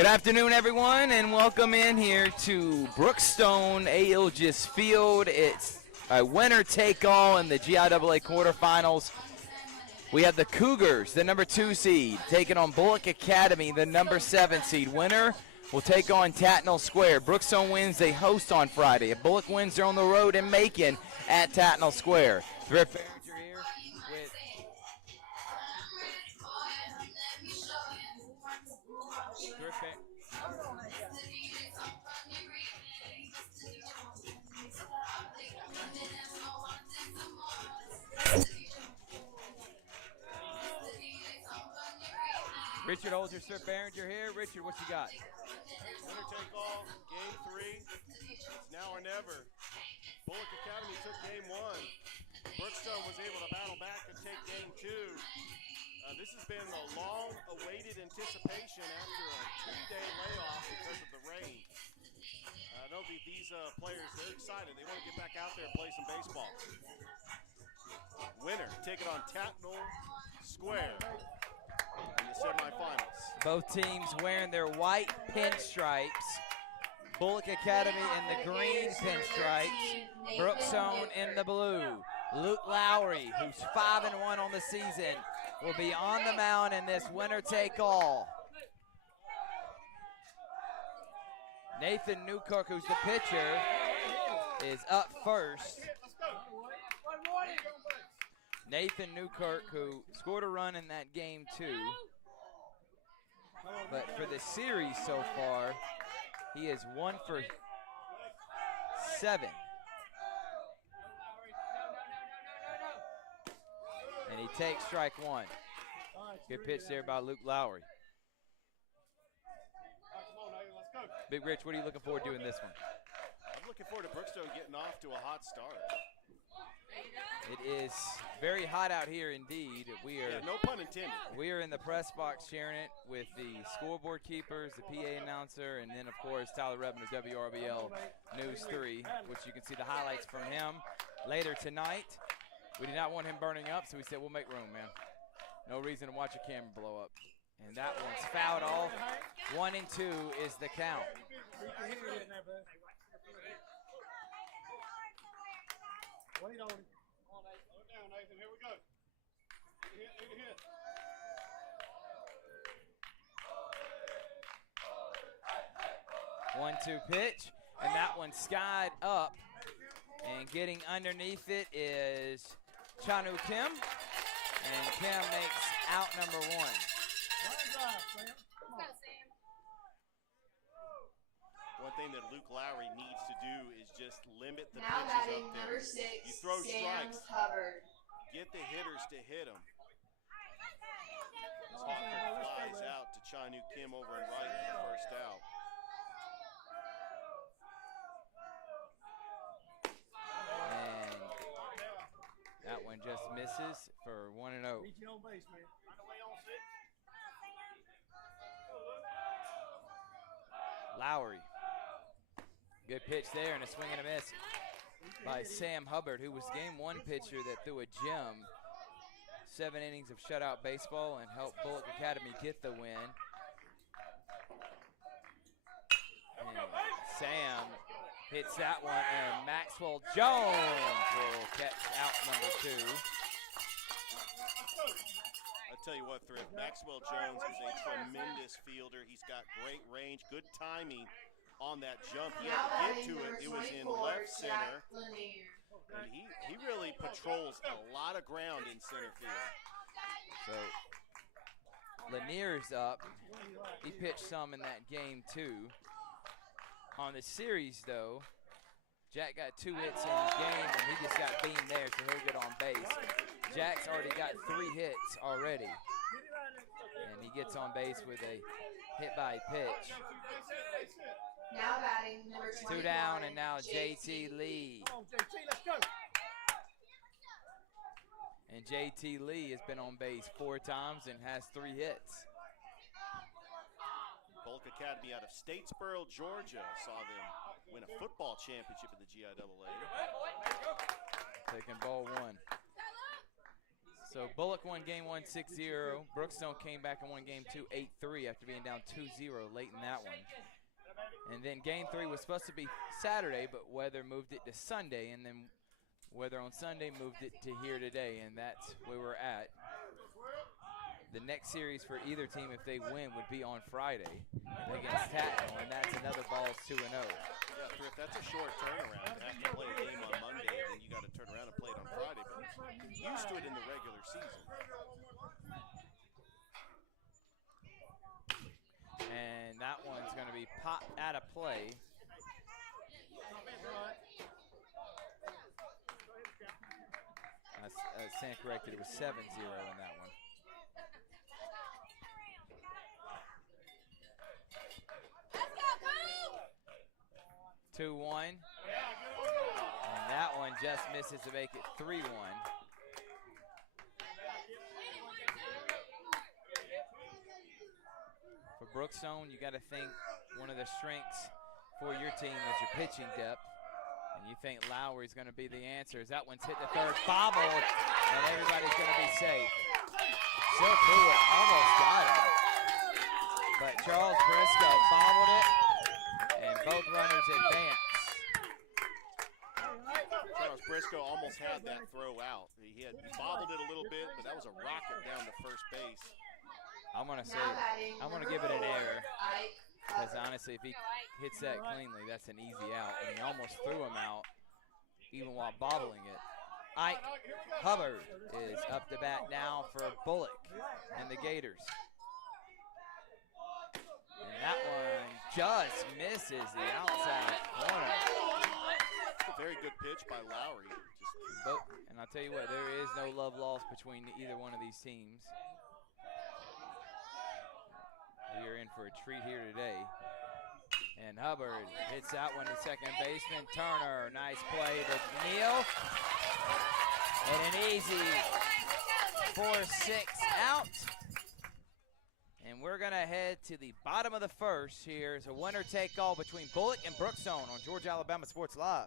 Good afternoon, everyone, and welcome in here to Brookstone Ailgis Field. It's a winner-take-all in the GIAA quarterfinals. We have the Cougars, the number 2 seed, taking on Bullock Academy, the number 7 seed. Winner will take on Tatnall Square. Brookstone wins, they host on Friday. If Bullock wins, they're on the road in Macon at Tatnall Square. Thrift parents are here with Thrift parents. Richard Holzer, Thrift Behringer here. Richard, what you got? Winner take all, game 3. It's now or never. Bullock Academy took game 1. Brookstone was able to battle back and take game 2. This has been a long-awaited anticipation after a 2-day layoff because of the rain. I know these players, they're excited. They want to get back out there and play some baseball. Winner taking on Tatnall Square in the semifinals. Both teams wearing their white pinstripes. Bullock Academy in the green pinstripes. Brookstone in the blue. Luke Lowry, who's 5-1 on the season, will be on the mound in this winner-take-all. Nathan Newkirk, who's the pitcher, is up first. Nathan Newkirk, who scored a run in that game too. But for the series so far, he is 1 for 7. And he takes strike 1. Good pitch there by Luke Lowry. Big Rich, what are you looking forward to in this one? I'm looking forward to Brookstone getting off to a hot start. It is very hot out here indeed. We are, no pun intended. We are in the press box sharing it with the scoreboard keepers, the PA announcer, and then of course Tyler Redmond of WRBL News 3, which you can see the highlights from him later tonight. We did not want him burning up, so we said we'll make room, man. No reason to watch a camera blow up. And that one's fouled off. 1-2 is the count. Wait on him. Slow down, Nathan. Here we go. Hit. 1-2 pitch, and that one skied up. And getting underneath it is Chanu Kim. And Kim makes out number 1. One thing that Luke Lowry needs to do is just limit the pitches up there. You throw strikes, get the hitters to hit them. Hawker flies out to Chanu Kim over and right for the first out. And that one just misses for 1-0. Lowry. Good pitch there and a swing and a miss by Sam Hubbard, who was game 1 pitcher that threw a gem. 7 innings of shutout baseball and helped Bullock Academy get the win. And Sam hits that one, and Maxwell Jones will catch out number 2. I'll tell you what, Thrift, Maxwell Jones is a tremendous fielder. He's got great range, good timing on that jump. He had to get to it. It was in left center. And he really patrols a lot of ground in center field. So Lanier's up. He pitched some in that game too. On the series though, Jack got 2 hits in the game and he just got beamed there, so he'll get on base. Jack's already got 3 hits already. And he gets on base with a hit by pitch. Now batting number 21. 2 down, and now JT Lee. Come on, JT, let's go. And JT Lee has been on base 4 times and has 3 hits. Bullock Academy out of Statesboro, Georgia, saw them win a football championship in the GIAA. Taking ball 1. So Bullock won game 1 6-0. Brookstone came back and won game 2 8-3 after being down 2-0 late in that one. And then game 3 was supposed to be Saturday, but weather moved it to Sunday, and then weather on Sunday moved it to here today, and that's where we're at. The next series for either team, if they win, would be on Friday against Tatnall, and that's another Balls 2-0. Yeah, Thrift, that's a short turnaround. You have to play a game on Monday, and then you got to turn around and play it on Friday. But you're used to it in the regular season. And that one's going to be popped out of play. I stand corrected, it was 7-0 in that one. Let's go, 2-1. And that one just misses to make it 3-1. For Brookstone, you got to think one of the strengths for your team is your pitching depth. And you think Lowry's going to be the answer. As that one's hit the third, bobbled, and everybody's going to be safe. Still threw it, almost got it. But Charles Briscoe bobbled it, and both runners advance. Charles Briscoe almost had that throw out. He bobbled it a little bit, but that was a rocket down to first base. I'm going to say, I'm going to give it an error. Because honestly, if he hits that cleanly, that's an easy out. And he almost threw him out, even while bobbling it. Ike Hubbard is up to bat now for Bullock and the Gators. And that one just misses the outside corner. A very good pitch by Lowry. And I'll tell you what, there is no love lost between either one of these teams. We are in for a treat here today. And Hubbard hits that one to second baseman. Turner, nice play to Neal. And an easy 4-6 out. And we're going to head to the bottom of the first. Here's a winner-take-all between Bullock and Brookstone on Georgia Alabama Sports Live.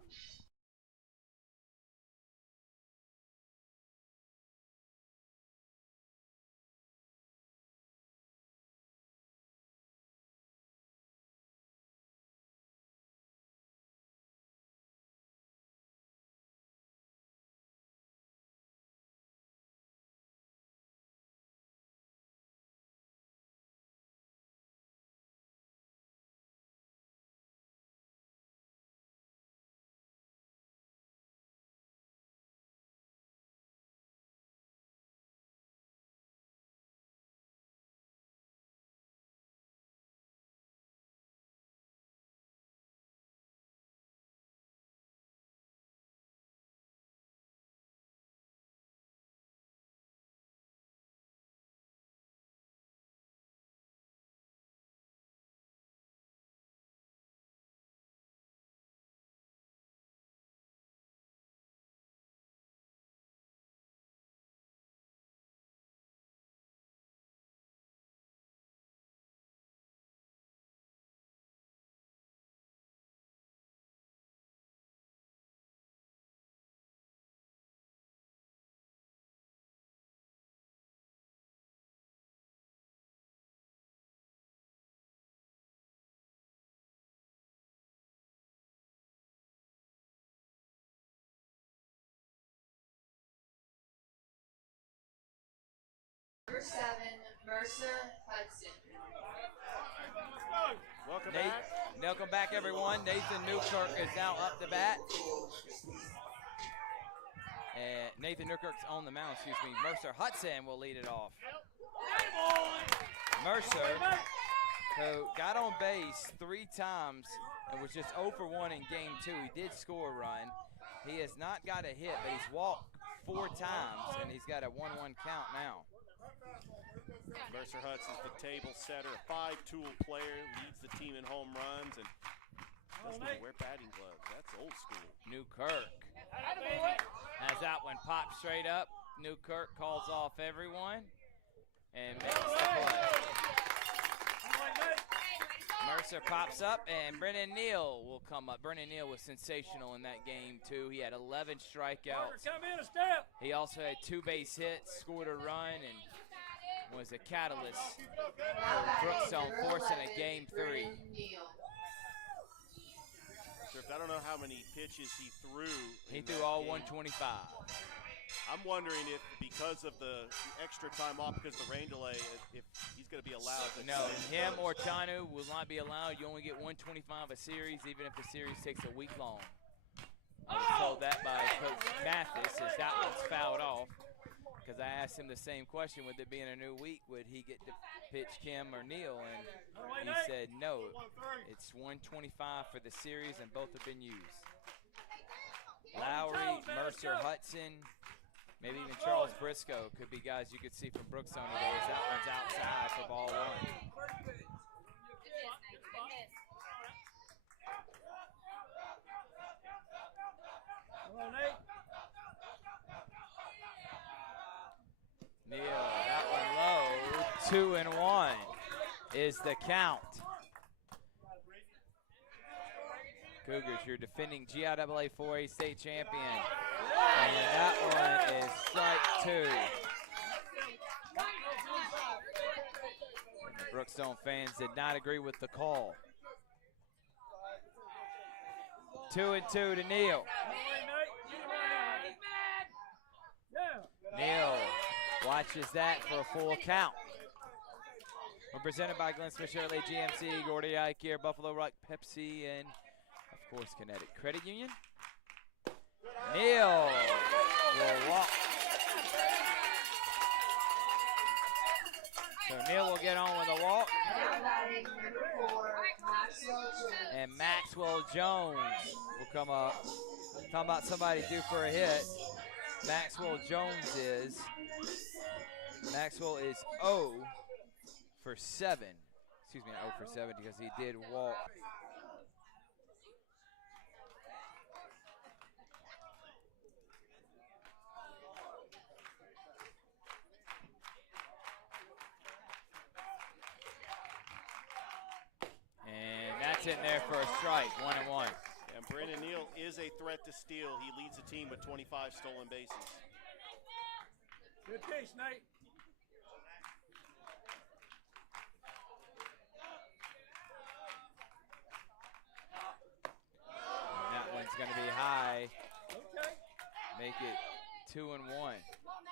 Number 7, Mercer Hudson. Welcome back, everyone. Nathan Newkirk is now up to bat. And Nathan Newkirk's on the mound, Mercer Hudson will lead it off. Mercer, who got on base 3 times and was just 0 for 1 in game 2. He did score a run. He has not got a hit, but he's walked 4 times, and he's got a 1-1 count now. Mercer Hudson's the table setter, a 5-tool player, leads the team in home runs, and doesn't even wear batting gloves. That's old school. Newkirk has that one popped straight up. Newkirk calls off everyone and makes the play. Mercer pops up, and Brennan Neal will come up. Brennan Neal was sensational in that game, too. He had 11 strikeouts. Come in a step. He also had 2 base hits, scored a run, and was a catalyst for Brookstone forcing a game 3. I don't know how many pitches he threw. He threw all 125. I'm wondering if because of the extra time off, because of the rain delay, if he's going to be allowed to. No, him or Chanu will not be allowed. You only get 125 a series, even if the series takes a week long. I was told that by Coach Mathis, as that one's fouled off. Because I asked him the same question, with it being a new week, would he get to pitch Kim or Neal? And he said no. It's 125 for the series, and both have been used. Lowry, Mercer, Hudson, maybe even Charles Briscoe could be guys you could see from Brookstone today, as that one's outside for ball 1. Neal, that one low. 2-1 is the count. Cougars, your defending GIAA 4A state champion. And that one is strike 2. Brookstone fans did not agree with the call. 2-2 to Neal. Neal watches that for a full count. We're presented by Glenn Smith Chevrolet GMC, Gordy Eye Care, Buffalo Rock Pepsi, and of course Kinetic Credit Union. Neal will walk. So Neal will get on with a walk. And Maxwell Jones will come up. Talking about somebody due for a hit. Maxwell Jones is. Maxwell is 0 for 7. Excuse me, 0 for 7 because he did walk. And that's in there for a strike, 1-1. And Brandon Neal is a threat to steal. He leads the team with 25 stolen bases. Good pitch, Nate. And that one's going to be high. Okay. Make it 2-1.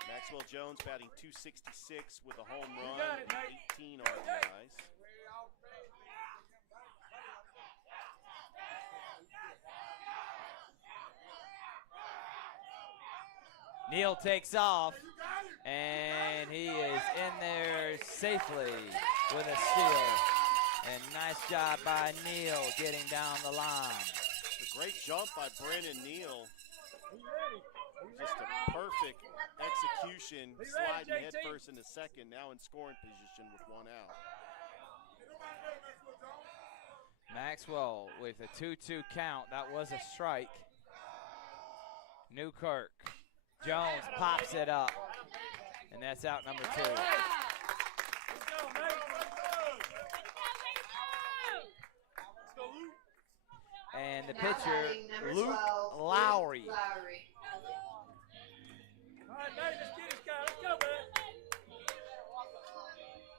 Maxwell Jones batting .266 with a home run got it, and Nate. 18 RBIs. Neal takes off, and he is in there safely with a steal. And nice job by Neal getting down the line. A great jump by Brandon Neal. Just a perfect execution, sliding headfirst into second, now in scoring position with 1 out. Maxwell with a 2-2 count. That was a strike. Newkirk. Jones pops it up, and that's out number 2. And the pitcher, Luke Lowry. All right, Nate, let's get this guy. Let's go, man.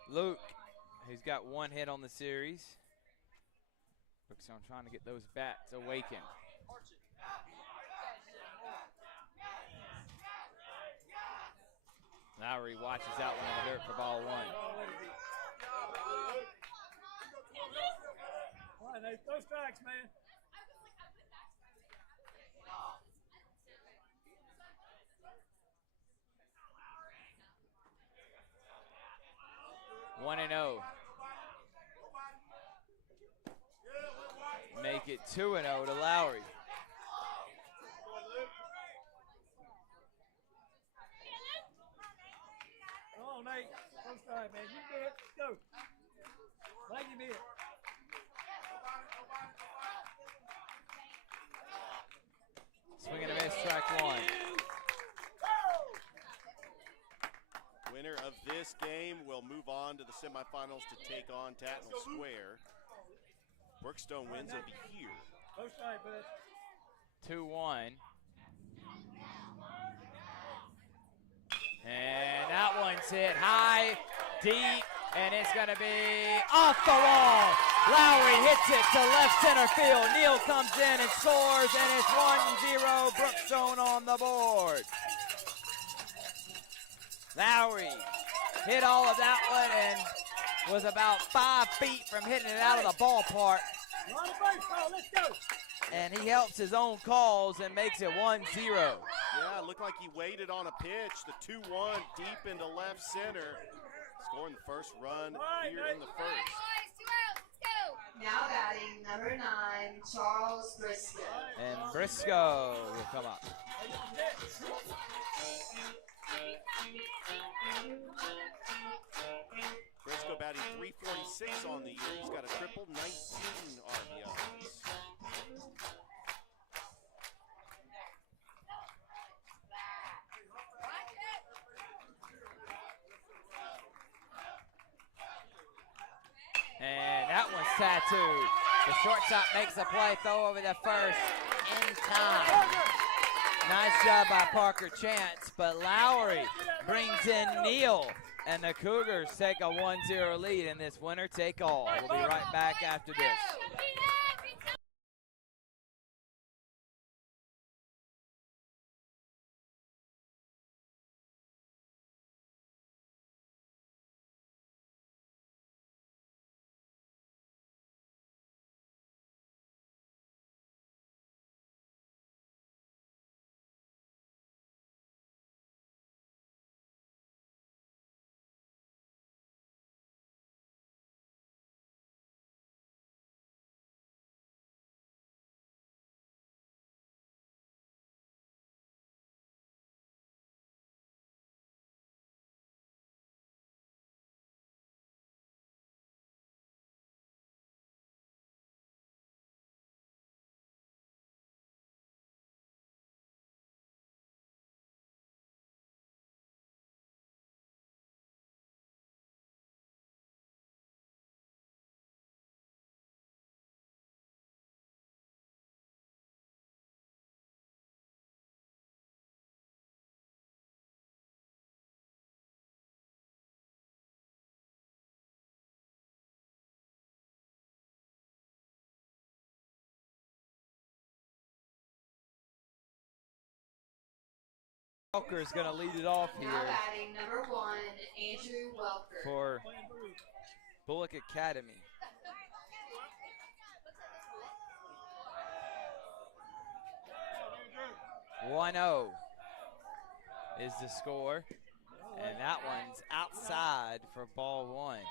Luke, who's got 1 hit on the series. Brookstone trying to get those bats awakened. Lowry watches that one in the dirt for ball 1. All right, Nate, throw strikes, man. One and 0. Make it 2-0 to Lowry. Come on, Nate. Throw strike, man. You can do it. Let's go. Like you did. Swing and a miss, strike 1. Winner of this game will move on to the semifinals to take on Tatnall Square. Brookstone wins, it'll be here. Close time, bud. 2-1. And that one's hit high, deep, and it's going to be off the wall. Lowry hits it to left center field. Neal comes in and scores, and it's 1-0 Brookstone on the board. Lowry hit all of that one and was about 5 feet from hitting it out of the ballpark. You're on the base, ball. Let's go. And he helps his own calls and makes it 1-0. Yeah, it looked like he waited on a pitch. The 2-1 deep into left center. Scoring the first run here in the first. Now batting number 9, Charles Briscoe. And Briscoe will come up. Briscoe batting 346 on the year. He's got a triple, 19 RBIs. And that one's tattooed. The shortstop makes a play, throw over the first in time. Nice job by Parker Chance, but Lowry brings in Neal, and the Cougars take a 1-0 lead in this winner take all. We'll be right back after this. Welker is going to lead it off here Now batting number 1, Andrew Welker. for Bullock Academy. "1-0 is the score, and that one's outside for ball 1.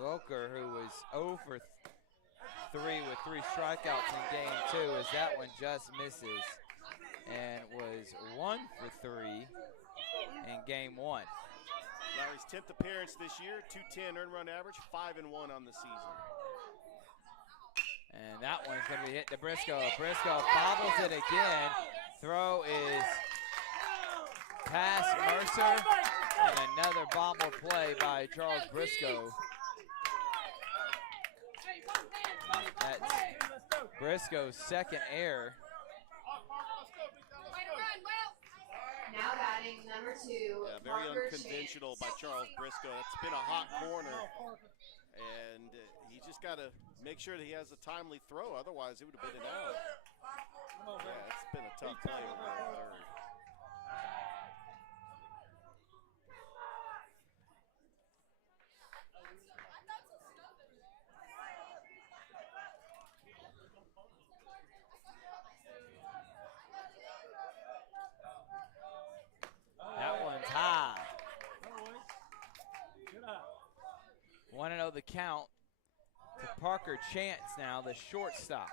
Welker, who was 0 for 3 with 3 strikeouts in game 2, as that one just misses, and was 1 for 3 in game 1. Lowry's 10th appearance this year, 210 earned run average, 5-1 on the season. And that one's going to be hit to Briscoe. Briscoe bobbles it again. Throw is past Mercer, and another bobble play by Charles Briscoe. That's Briscoe's second error. Now batting number 2, Yeah, very Parker unconventional Chance. by Charles Briscoe. It's been a hot corner, and he just got to make sure that he has a timely throw. Otherwise, it would have been an out. Yeah, it's been a tough play over there at third. That one's high. 1-0 the count to Parker Chance now, the shortstop.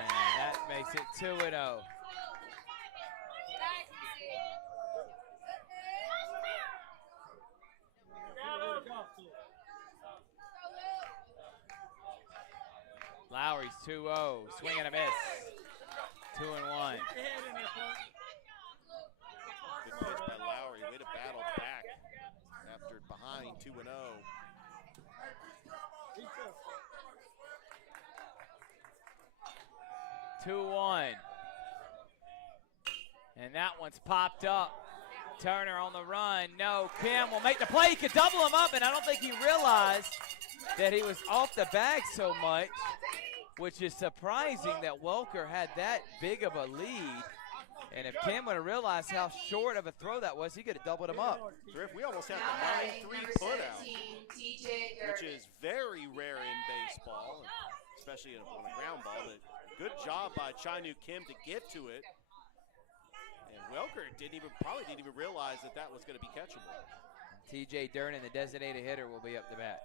And that makes it 2-0. Lowry Lowry's 2-0. Swing and a miss. 2-1. Good pitch by Lowry. Way to battle back after behind 2-0. 2-1. And that one's popped up. Turner on the run. No, Kim will make the play. He could double him up, and I don't think he realized that he was off the bag so much, which is surprising that Welker had that big of a lead. And if Kim would have realized how short of a throw that was, he could have doubled him up. Griff, we almost had the 9-3 put out, which is very rare in baseball, especially on a ground ball. But good job by Chinu Kim to get to it. And Welker probably didn't even realize that that was going to be catchable. TJ Durden, the designated hitter, will be up to bat.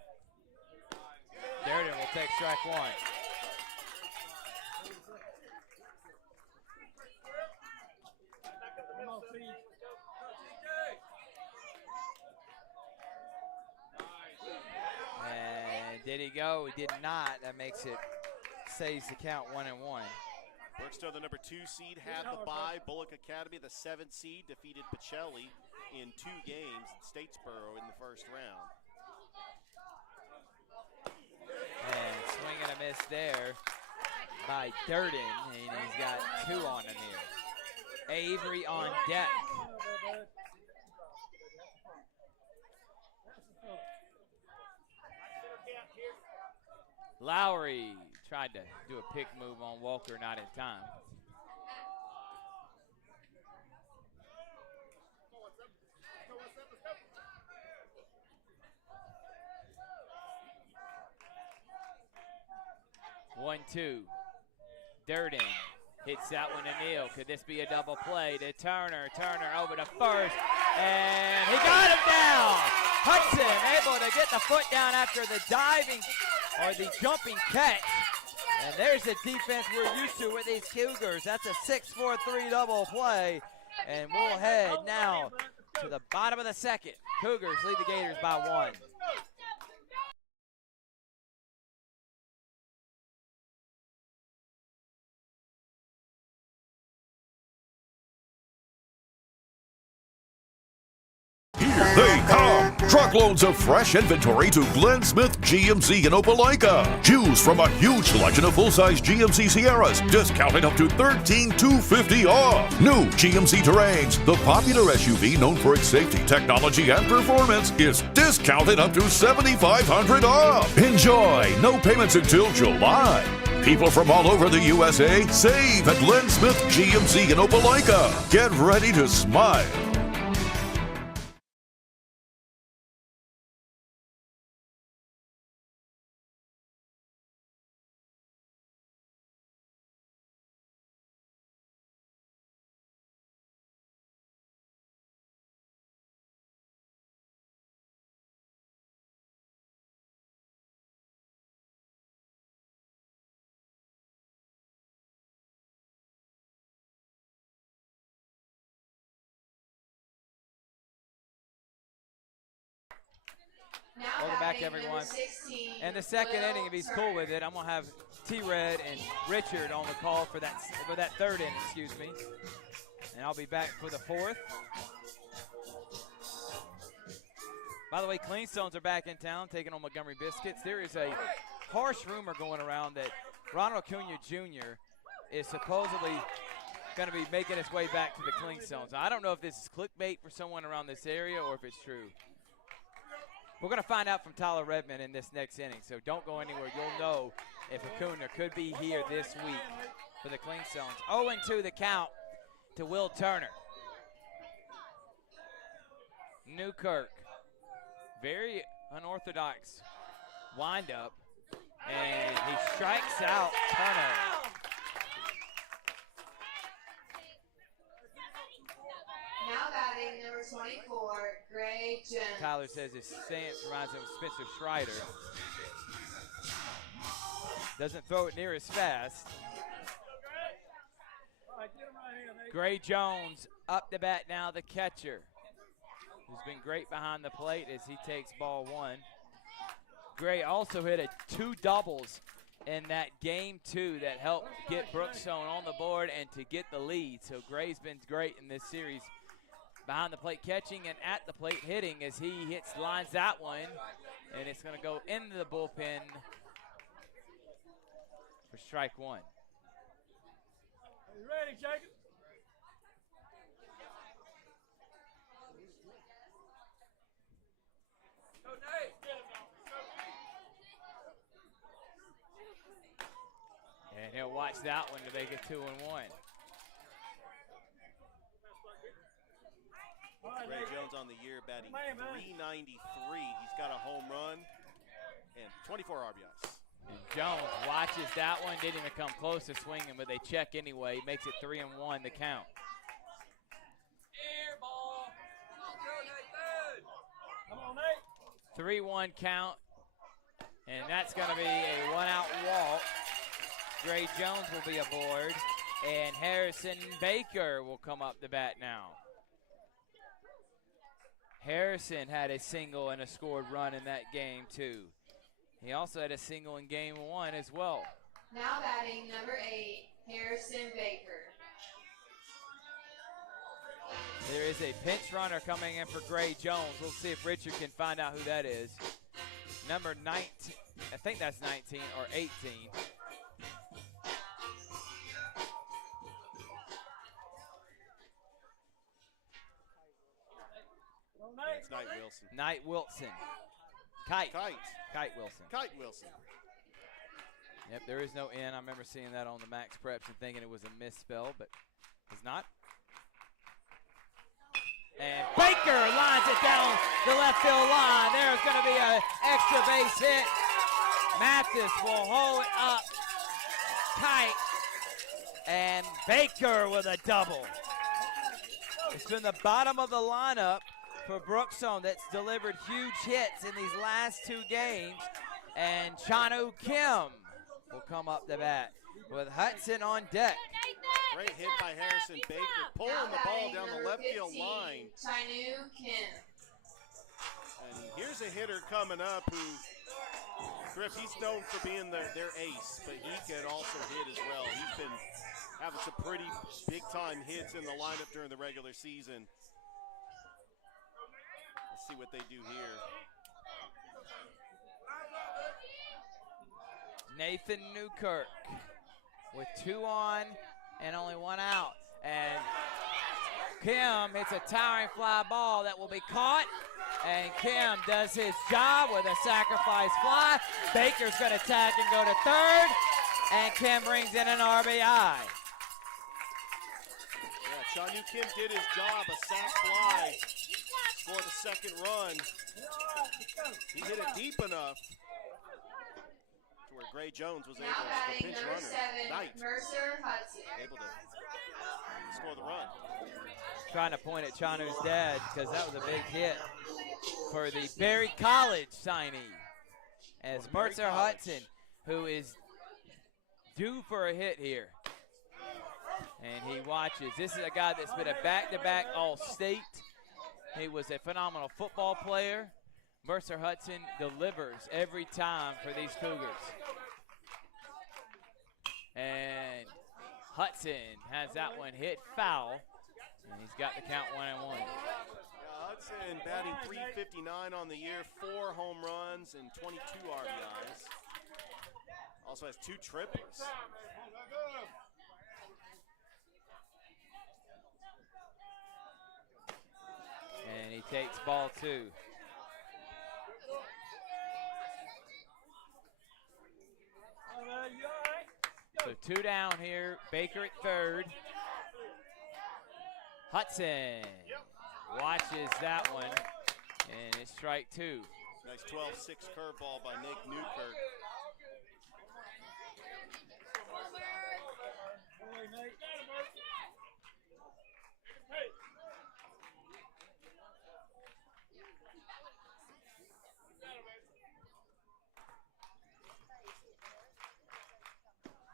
Durden will take strike one. And did he go? He did not. That makes it, saves the count 1-1. Brookstone, the number 2 seed, had the bye. Bullock Academy, the 7th seed, defeated Pacelli in 2 games in Statesboro in the first round. And swing and a miss there by Durden, and he's got 2 on him here. Avery on deck. Lowry tried to do a pick move on Walker, not in time. One, two. Durden hits that one to Neal. Could this be a double play to Turner? Turner over to first, and he got him down. Hudson able to get the foot down after the diving or the jumping catch. And there's the defense we're used to with these Cougars. That's a 6-4-3 double play. And we'll head now to the bottom of the second. Cougars lead the Gators by 1. They come! Truckloads of fresh inventory to Glenn Smith GMC in Opelika. Choose from a huge selection of full-size GMC Sierras, discounted up to $13,250 off. New GMC Terrains, the popular SUV known for its safety, technology, and performance, is discounted up to $7,500 off. Enjoy! No payments until July. People from all over the USA save at Glenn Smith GMC in Opelika. Get ready to smile. Welcome back, everyone. And the second inning, if he's cool with it, I'm going to have T-Red and Richard on the call for that third inning, excuse me. And I'll be back for the fourth. By the way, Cleanstones are back in town taking on Montgomery Biscuits. There is a harsh rumor going around that Ronald Acuna Jr. is supposedly going to be making his way back to the Cleanstones. I don't know if this is clickbait for someone around this area or if it's true. We're going to find out from Tyler Redmond in this next inning, so don't go anywhere. You'll know if Acuna could be here this week for the Cleanstones. 0-2 the count to Will Turner. Newkirk, very unorthodox windup, and he strikes out Turner. Now batting number 24, Gray Jones. Tyler says his stance reminds him of Spencer Strider. Doesn't throw it near as fast. Gray Jones up to bat now, the catcher, who's been great behind the plate as he takes ball 1. Gray also hit 2 doubles in that game 2 that helped get Brookstone on the board and to get the lead. So Gray's been great in this series. Behind the plate catching and at the plate hitting as he lines that one. And it's going to go into the bullpen for strike 1. You ready, Jacob? Go, Nate. And he'll watch that one to make it 2-1. Ray Jones on the year batting .393. He's got a home run and 24 RBIs. And Jones watches that one, didn't even come close to swinging, but they check anyway. Makes it 3-1 the count. Air ball. Come on, Nate. 3-1 count. And that's going to be a 1-out walk. Gray Jones will be aboard. And Harrison Baker will come up to bat now. Harrison had a single and a scored run in that game, too. He also had a single in game 1 as well. Now batting number 8, Harrison Baker. There is a pinch runner coming in for Gray Jones. We'll see if Richard can find out who that is. Number 19, I think that's 19 or 18. It's Knight Wilson. Knight Wilson. Kite Wilson. Kite Wilson. Yep, there is no N. I remember seeing that on the Max Preps and thinking it was a misspell, but it's not. And Baker lines it down the left field line. There's going to be an extra base hit. Mathis will hold it up tight. And Baker with a double. It's been the bottom of the lineup for Brookstone that's delivered huge hits in these last 2 games. And Chanu Kim will come up the bat with Hudson on deck. Great hit by Harrison Baker, pulling the ball down the left field line. Chanu Kim. And here's a hitter coming up who, Griff, he's known for being their ace, but he can also hit as well. He's been having some pretty big-time hits in the lineup during the regular season. Let's see what they do here. Nathan Newkirk with 2 on and only 1 out. And Kim hits a towering fly ball that will be caught. And Kim does his job with a sacrifice fly. Baker's going to tag and go to third. And Kim brings in an RBI. Yeah, Chanu Kim did his job, a sac fly for the second run. He hit it deep enough to where Gray Jones was able Now to batting pinch number runner. 7, Knight Mercer Hudson. able to score the run. Trying to point at Chanu's dad because that was a big hit for the Berry College signee. As Mercer Hudson, who is due for a hit here. And he watches. This is a guy that's been a back-to-back All-State. He was a phenomenal football player. Mercer Hudson delivers every time for these Cougars. And Hudson has that one hit foul. And he's got the count 1-1. Hudson batting .359 on the year, 4 home runs and 22 RBIs. Also has 2 triples. And he takes ball 2. So 2 down here. Baker at third. Hudson watches that one, and it's strike 2. Nice 12-6 curveball by Nick Newkirk.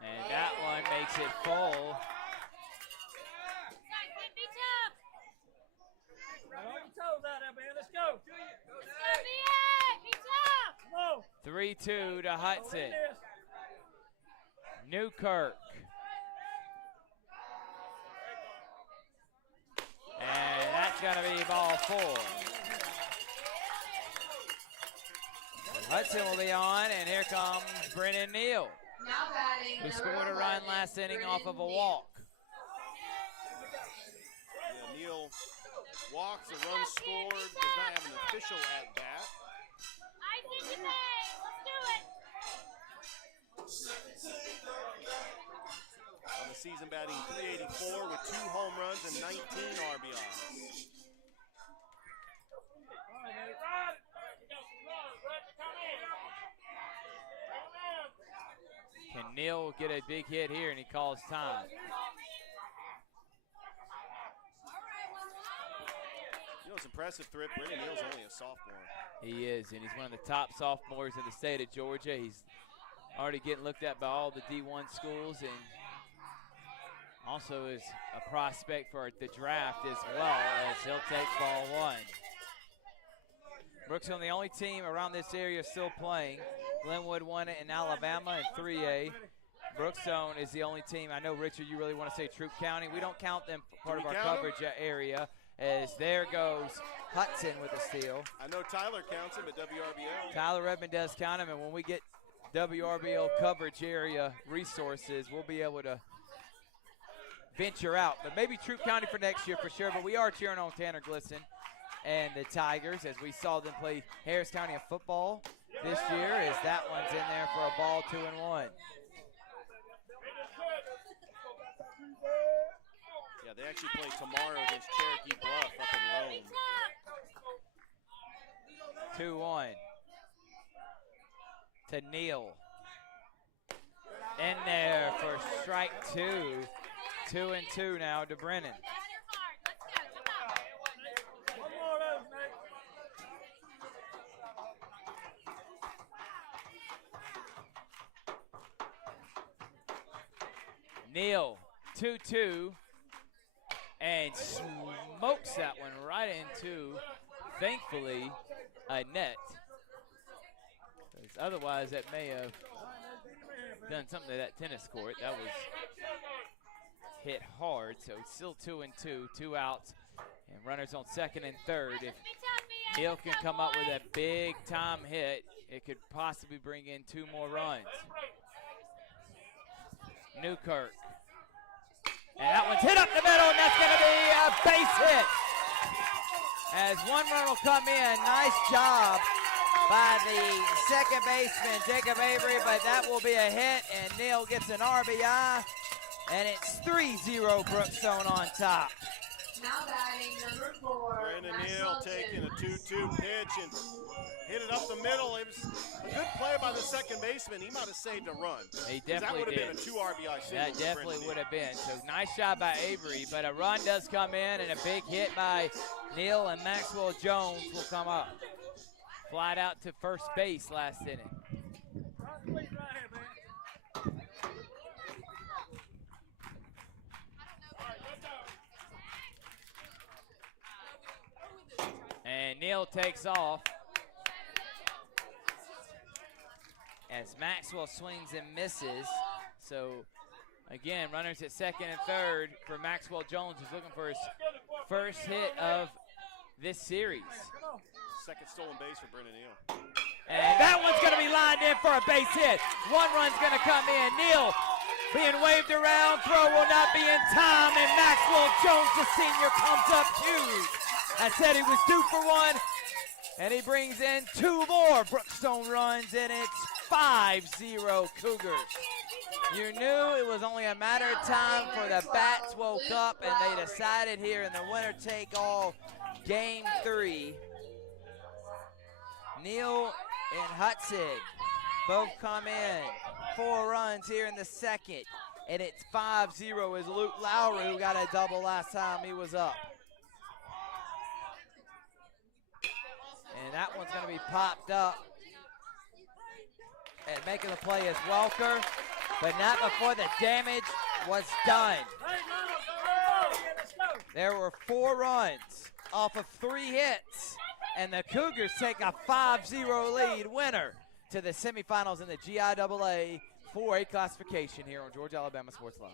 And that one makes it full. Let's go. 3-2 3-2 to Hudson. Newkirk. And that's going to be ball 4. Hudson will be on, and here comes Brennan Neal, Now batting who number scored a run 11, last inning Brennan off of a Neal. walk. Yeah, Neal walks, a run scored, does not have an official at bat. On the season batting .384 with 2 home runs and 19 RBIs. Can Neal get a big hit here, and he calls time. You know, it's impressive, Thrift. Brennan Neal's only a sophomore. He is, and he's one of the top sophomores in the state of Georgia. He's already getting looked at by all the D1 schools, and also is a prospect for the draft as well, as he'll take ball 1. Brookstone, the only team around this area still playing. Glenwood won it in Alabama in 3A. Brookstone is the only team. I know, Richard, you really want to say Troup County. We don't count them part of our coverage area, as there goes Hudson with a steal. I know Tyler counts him at WRBL. Tyler Redmond does count him, and when we get WRBL coverage area resources, we'll be able to venture out. But maybe Troup County for next year for sure, but we are cheering on Tanner Glisson and the Tigers as we saw them play Harris County in football this year, as that one's in there for a ball 2-1. Yeah, they actually play tomorrow against Cherokee Bluff up in Rome. 2-1 to Neal. In there for strike 2. 2-2 now to Brennan. One more of those, Nate. Neal, 2-2, and smokes that one right into, thankfully, a net. 'Cause otherwise, that may have done something to that tennis court. That was hit hard, so it's still 2-2, 2 outs, and runners on second and third. If Neal can come up with a big-time hit, it could possibly bring in 2 more runs. Newkirk. And that one's hit up the middle, and that's going to be a base hit. As 1 run will come in. Nice job by the second baseman, Jacob Avery, but that will be a hit, and Neal gets an RBI, and it's 3-0 Brookstone on top. Now batting number 4, Brandon Neal Maxwell taking a Jones. 2-2 pitch and hit it up the middle. It was a good play by the second baseman. He might have saved a run. He That definitely would have did. been a 2 RBI single. That for definitely Brandon would Neal. have been. So nice job by Avery, but a run does come in, and a big hit by Neal, and Maxwell Jones will come up. Flied out to first base last inning. Right here, man. And Neal takes off as Maxwell swings and misses. So again, runners at second and third for Maxwell Jones, who's looking for his first hit of this series. Second stolen base for Brandon Neal. And that one's going to be lined in for a base hit. 1 run's going to come in. Neal being waved around. Throw will not be in time, and Maxwell Jones, the senior, comes up huge. I said he was due for 1, and he brings in 2 more Brookstone runs, and it's 5-0 Cougars. You knew it was only a matter of time for the bats woke up, and they decided here in the winner-take-all Game 3. Neal and Hudson both come in. 4 runs here in the second, and it's 5-0 as Luke Lowry, who got a double last time he was up. And that one's going to be popped up. And making the play is Welker, but not before the damage was done. There were 4 runs off of 3 hits, and the Cougars take a 5-0 lead, winner to the semifinals in the GIAA 4A classification here on Georgia Alabama Sports Live.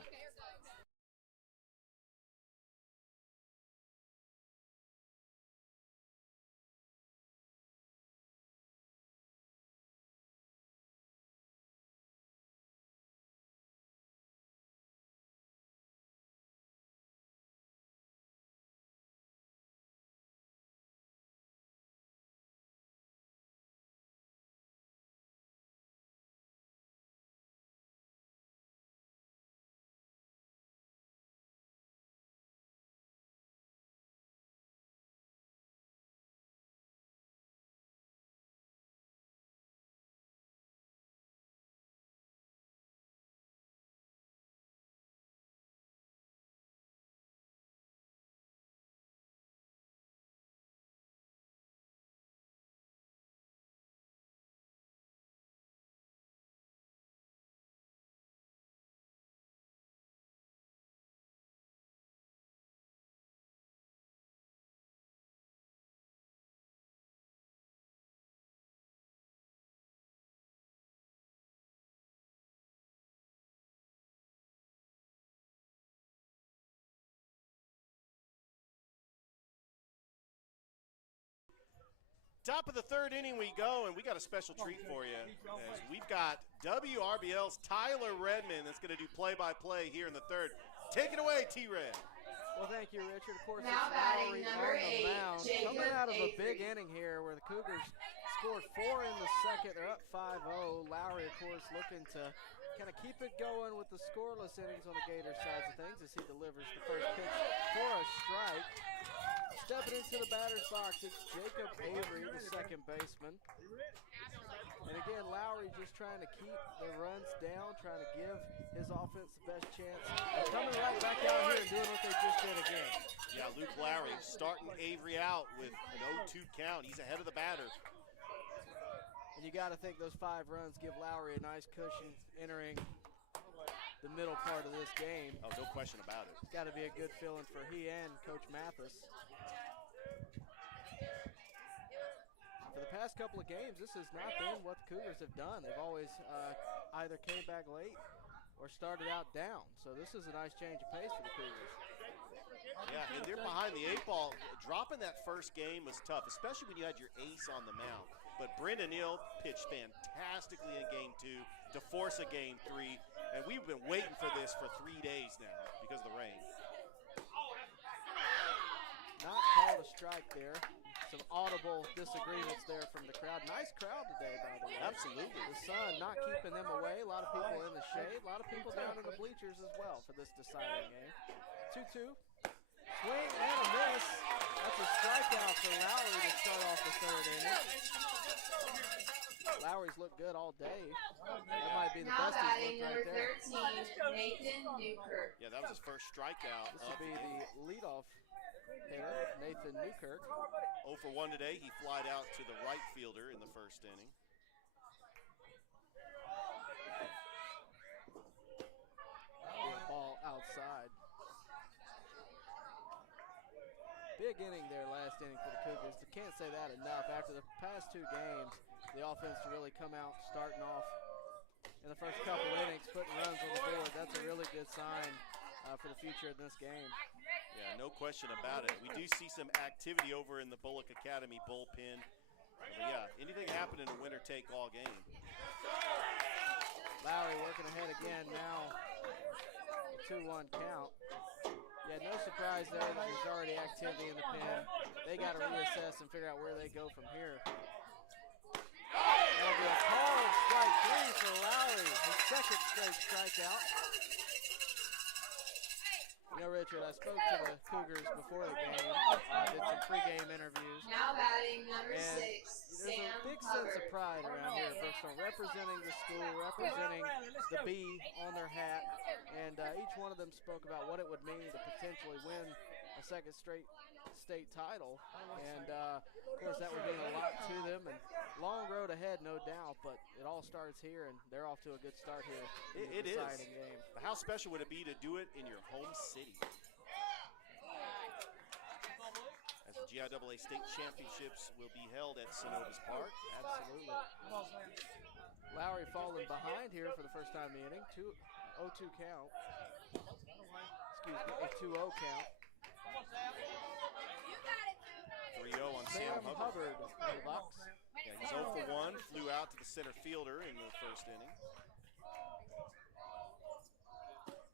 Top of the third inning we go, and we got a special treat for you. As we've got WRBL's Tyler Redmond that's going to do play-by-play here in the third. Take it away, T-Red. Well, thank you, Richard. Of course, Now it's batting Lowry number on the 8, mound. Jacob Coming out of a big Avery. inning here where the Cougars scored 4 in the second. They're up 5-0. Lowry, of course, looking to kind of keep it going with the scoreless innings on the Gators side of things as he delivers the first pitch for a strike. Stepping into the batter's box, it's Jacob Avery, the second baseman. And again, Lowry just trying to keep the runs down, trying to give his offense the best chance. And coming right back out here and doing what they just did again. Yeah, Luke Lowry starting Avery out with an 0-2 count. He's ahead of the batter. And you got to think those 5 runs give Lowry a nice cushion entering the middle part of this game. Oh, no question about it. It's got to be a good feeling for he and Coach Mathis. For the past couple of games, this has not been what the Cougars have done. They've always either came back late or started out down. So this is a nice change of pace for the Cougars. Yeah, and they're behind the 8 ball. Dropping that first game was tough, especially when you had your ace on the mound. But Brendan Neal pitched fantastically in game 2 to force a game 3. And we've been waiting for this for 3 days now because of the rain. Not called a strike there. Some audible disagreements there from the crowd. Nice crowd today, by the way. Absolutely. The sun not keeping them away. A lot of people in the shade. A lot of people down in the bleachers as well for this deciding game. 2-2. Swing and a miss. That's a strikeout for Lowry to start off the third inning. Lowry's looked good all day. That might be the Now best batting he's looked number right there. 13, Nathan Newkirk. Yeah, that was his first strikeout. This will be the leadoff hitter, Nathan Newkirk. 0 for 1 today. He flied out to the right fielder in the first inning. Ball outside. Big inning there last inning for the Cougars. Can't say that enough. After the past 2 games, the offense to really come out starting off in the first couple innings, putting runs on the board. That's a really good sign for the future of this game. Yeah, no question about it. We do see some activity over in the Bulock Academy bullpen. But yeah, anything happen in a winner-take-all game. Lowry working ahead again now. 2-1 count. Yeah, no surprise there that there's already activity in the pen. They got to reassess and figure out where they go from here. That'll be a called strike 3 for Lowry, his second straight strikeout. You know, Richard, I spoke to the Cougars before the game, did some pregame interviews. Now batting number And 6, there's Sam a big sense of Hubbard. pride around here at Brookstone, representing the school, representing the B on their hat, and each one of them spoke about what it would mean to potentially win a second straight state title, and of course that would mean a lot to them, and long road ahead, no doubt, but it all starts here, and they're off to a good start here in It the is. deciding game. But how special would it be to do it in your home city? As the GIAA state championships will be held at Synovus Park. Absolutely. Lowry falling behind here for the first time in the inning. 0-2 count. Excuse me, a 2-0 count. 3-0 on Sam Hubbard. In the box. Yeah, he's 0 for 1, flew out to the center fielder in the first inning.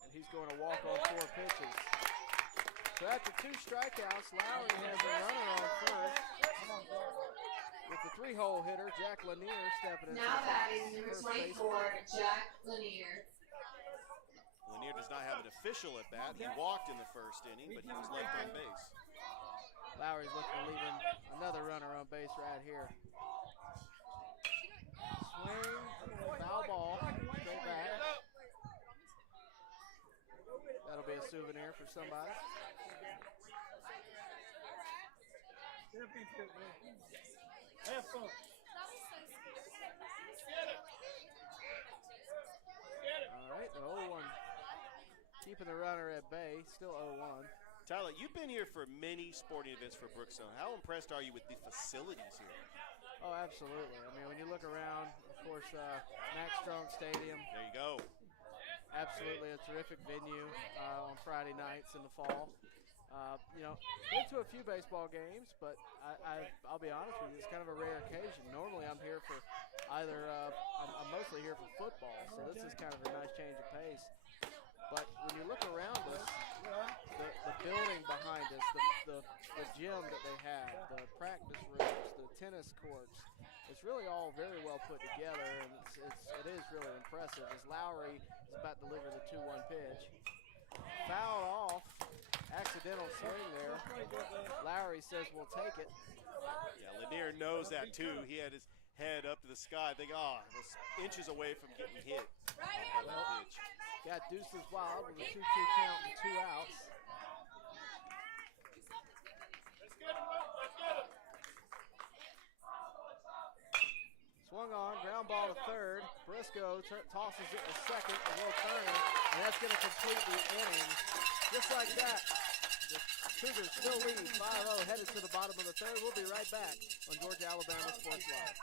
And he's going to walk on 4 pitches. So after 2 strikeouts, Lowry has a runner on first. With the 3-hole hitter, Jack Lanier, stepping in. Now batting number 24, Jack Lanier. Lanier does not have an official at bat. He walked in the first inning, but he was left on base. Lowry's looking to leave him another runner on base right here. Swing, foul ball, straight back. That'll be a souvenir for somebody. Have fun. All right, the 0-1. Keeping the runner at bay, still 0-1. Tyler, you've been here for many sporting events for Brookstone. How impressed are you with the facilities here? Oh, absolutely. I mean, when you look around, of course, Max Strong Stadium. There you go. Absolutely a terrific venue on Friday nights in the fall. You know, been to a few baseball games, but I'll be honest with you, it's kind of a rare occasion. Normally I'm here for either, I'm mostly here for football, so this is kind of a nice change of pace. But when you look around us, the building behind us, the gym that they have, the practice rooms, the tennis courts, it's really all very well put together, and it is really impressive as Lowry is about to deliver the 2-1 pitch. Fouled off, accidental swing there. Lowry says we'll take it. Yeah, Lanier knows that too. He had his head up to the sky, thinking, oh, I was inches away from getting hit. Well, got deuces wild with a 2-2 count and 2 outs. Swung on, ground ball to third. Briscoe tosses it to second, and Will Turner, and that's going to complete the inning. Just like that, the Cougars still lead 5-0, headed to the bottom of the third. We'll be right back on Georgia Alabama Sports Live.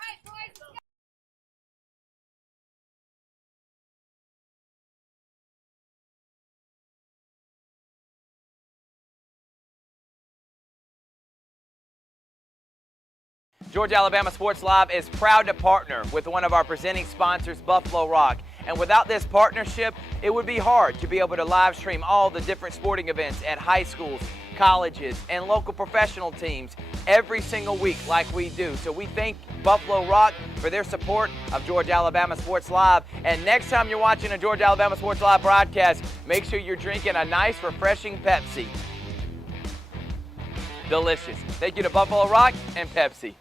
Georgia Alabama Sports Live is proud to partner with one of our presenting sponsors, Buffalo Rock. And without this partnership, it would be hard to be able to live stream all the different sporting events at high schools, colleges, and local professional teams every single week like we do. So we thank Buffalo Rock for their support of Georgia Alabama Sports Live. And next time you're watching a Georgia Alabama Sports Live broadcast, make sure you're drinking a nice, refreshing Pepsi. Delicious. Thank you to Buffalo Rock and Pepsi.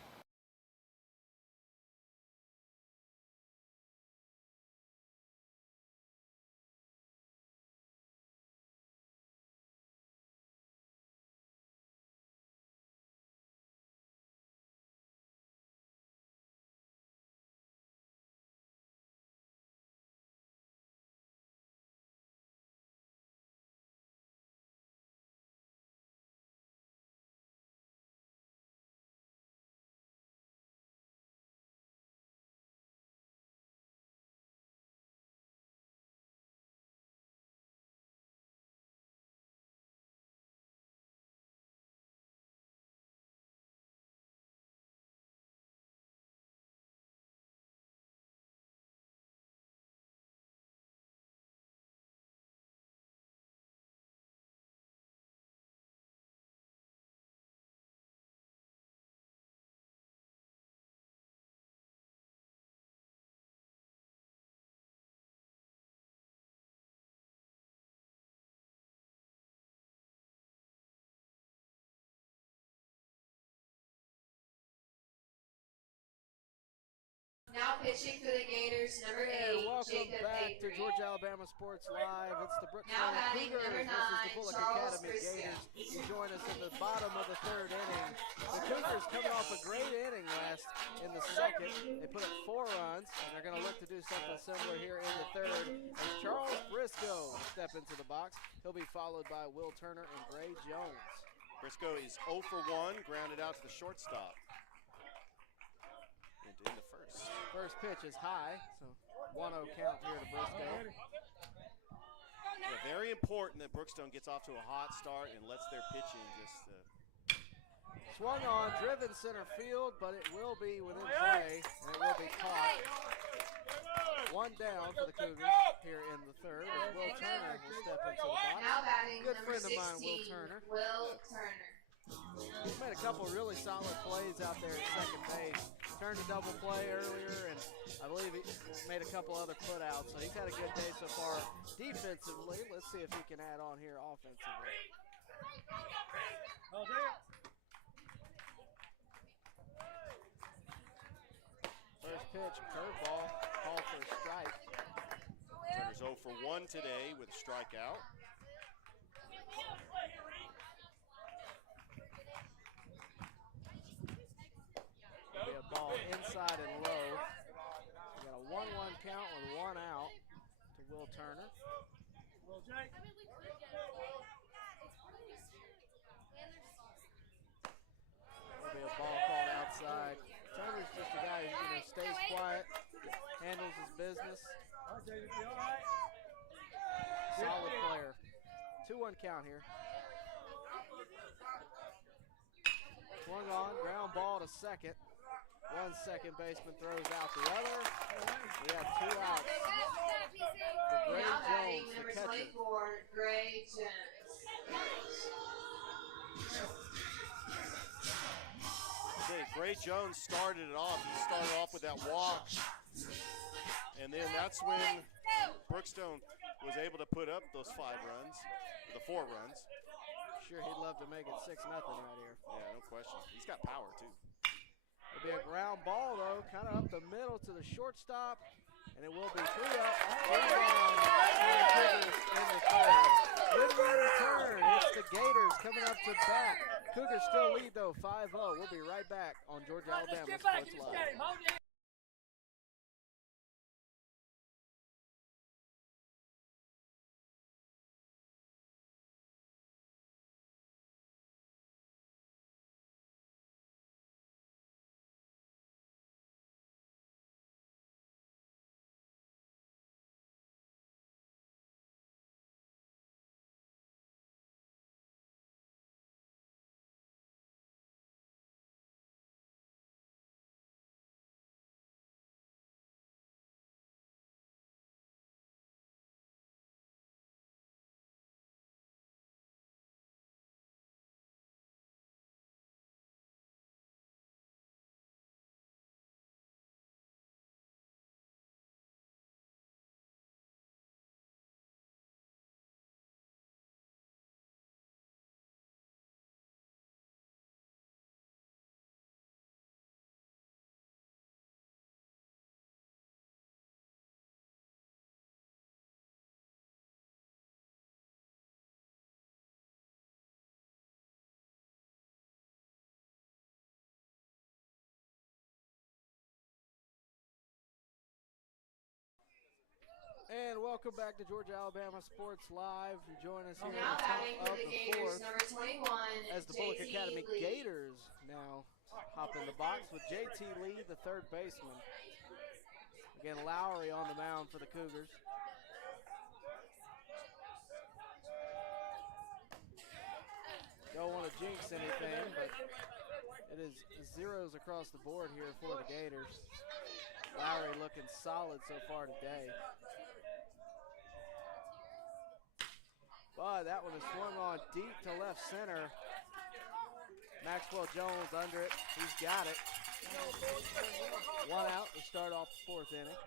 Now pitching for the Gators, number 8, And welcome Jacob back to Avery. Georgia Alabama Sports Live. It's the Now Brookstone batting Cougars number versus the 9, Bullock Charles Academy Briscoe. Gators. You join us in the bottom of the third inning. The Cougars coming off a great inning last in the second. They put up 4 runs, and they're going to look to do something similar here in the third. As Charles Briscoe step into the box, he'll be followed by Will Turner and Gray Jones. Briscoe is 0 for 1, grounded out to the shortstop. And in the first. First pitch is high, so 1-0 count here to Brookstone. Yeah, very important that Brookstone gets off to a hot start and lets their pitching just swung on, driven center field, but it will be within play, and it will be caught. One down for the Cougars here in the third as Will Turner will step into the box. Now batting Good number friend of mine, 16, Will Turner. Will Turner. He's made a couple really solid plays out there at second base. Turned a double play earlier, and I believe he made a couple other putouts. So he's had a good day so far defensively. Let's see if he can add on here offensively. First pitch, curveball, call for a strike. Turner's 0 for 1 today with a strikeout. Be a ball inside and low. We got a 1-1 count with 1 out to Will Turner. There'll be a ball called outside. Turner's just a guy who stays quiet, handles his business. Solid player. 2-1 count here. Swung on, ground ball to second. One second baseman throws out the other. We have 2 outs. For Gray Now batting Jones, the number catcher. 24, Gray Jones. Okay, Gray Jones started it off. He started off with that walk. And then that's when Brookstone was able to put up those 5 runs, the 4 runs. Sure, he'd love to make it 6-0 right here. Yeah, no question. He's got power, too. It'll be a ground ball, though, kind of up the middle to the shortstop, and it will be 3 up, 3 down for the Cougars in the third. Good return. It's the Gators coming up to bat. Cougars still lead, though, 5-0. We'll be right back on Georgia Alabama Sports Live. And welcome back to Georgia Alabama Sports Live. You join us here Now at the batting top for of the the Gators, fourth number 21, as the Bullock JT Academy Lee. Gators now hop in the box with JT Lee, the third baseman. Again, Lowry on the mound for the Cougars. Don't want to jinx anything, but it is zeros across the board here for the Gators. Lowry looking solid so far today. But that one is swung on deep to left center. Maxwell Jones under it. He's got it. 1 out to start off the 4th inning.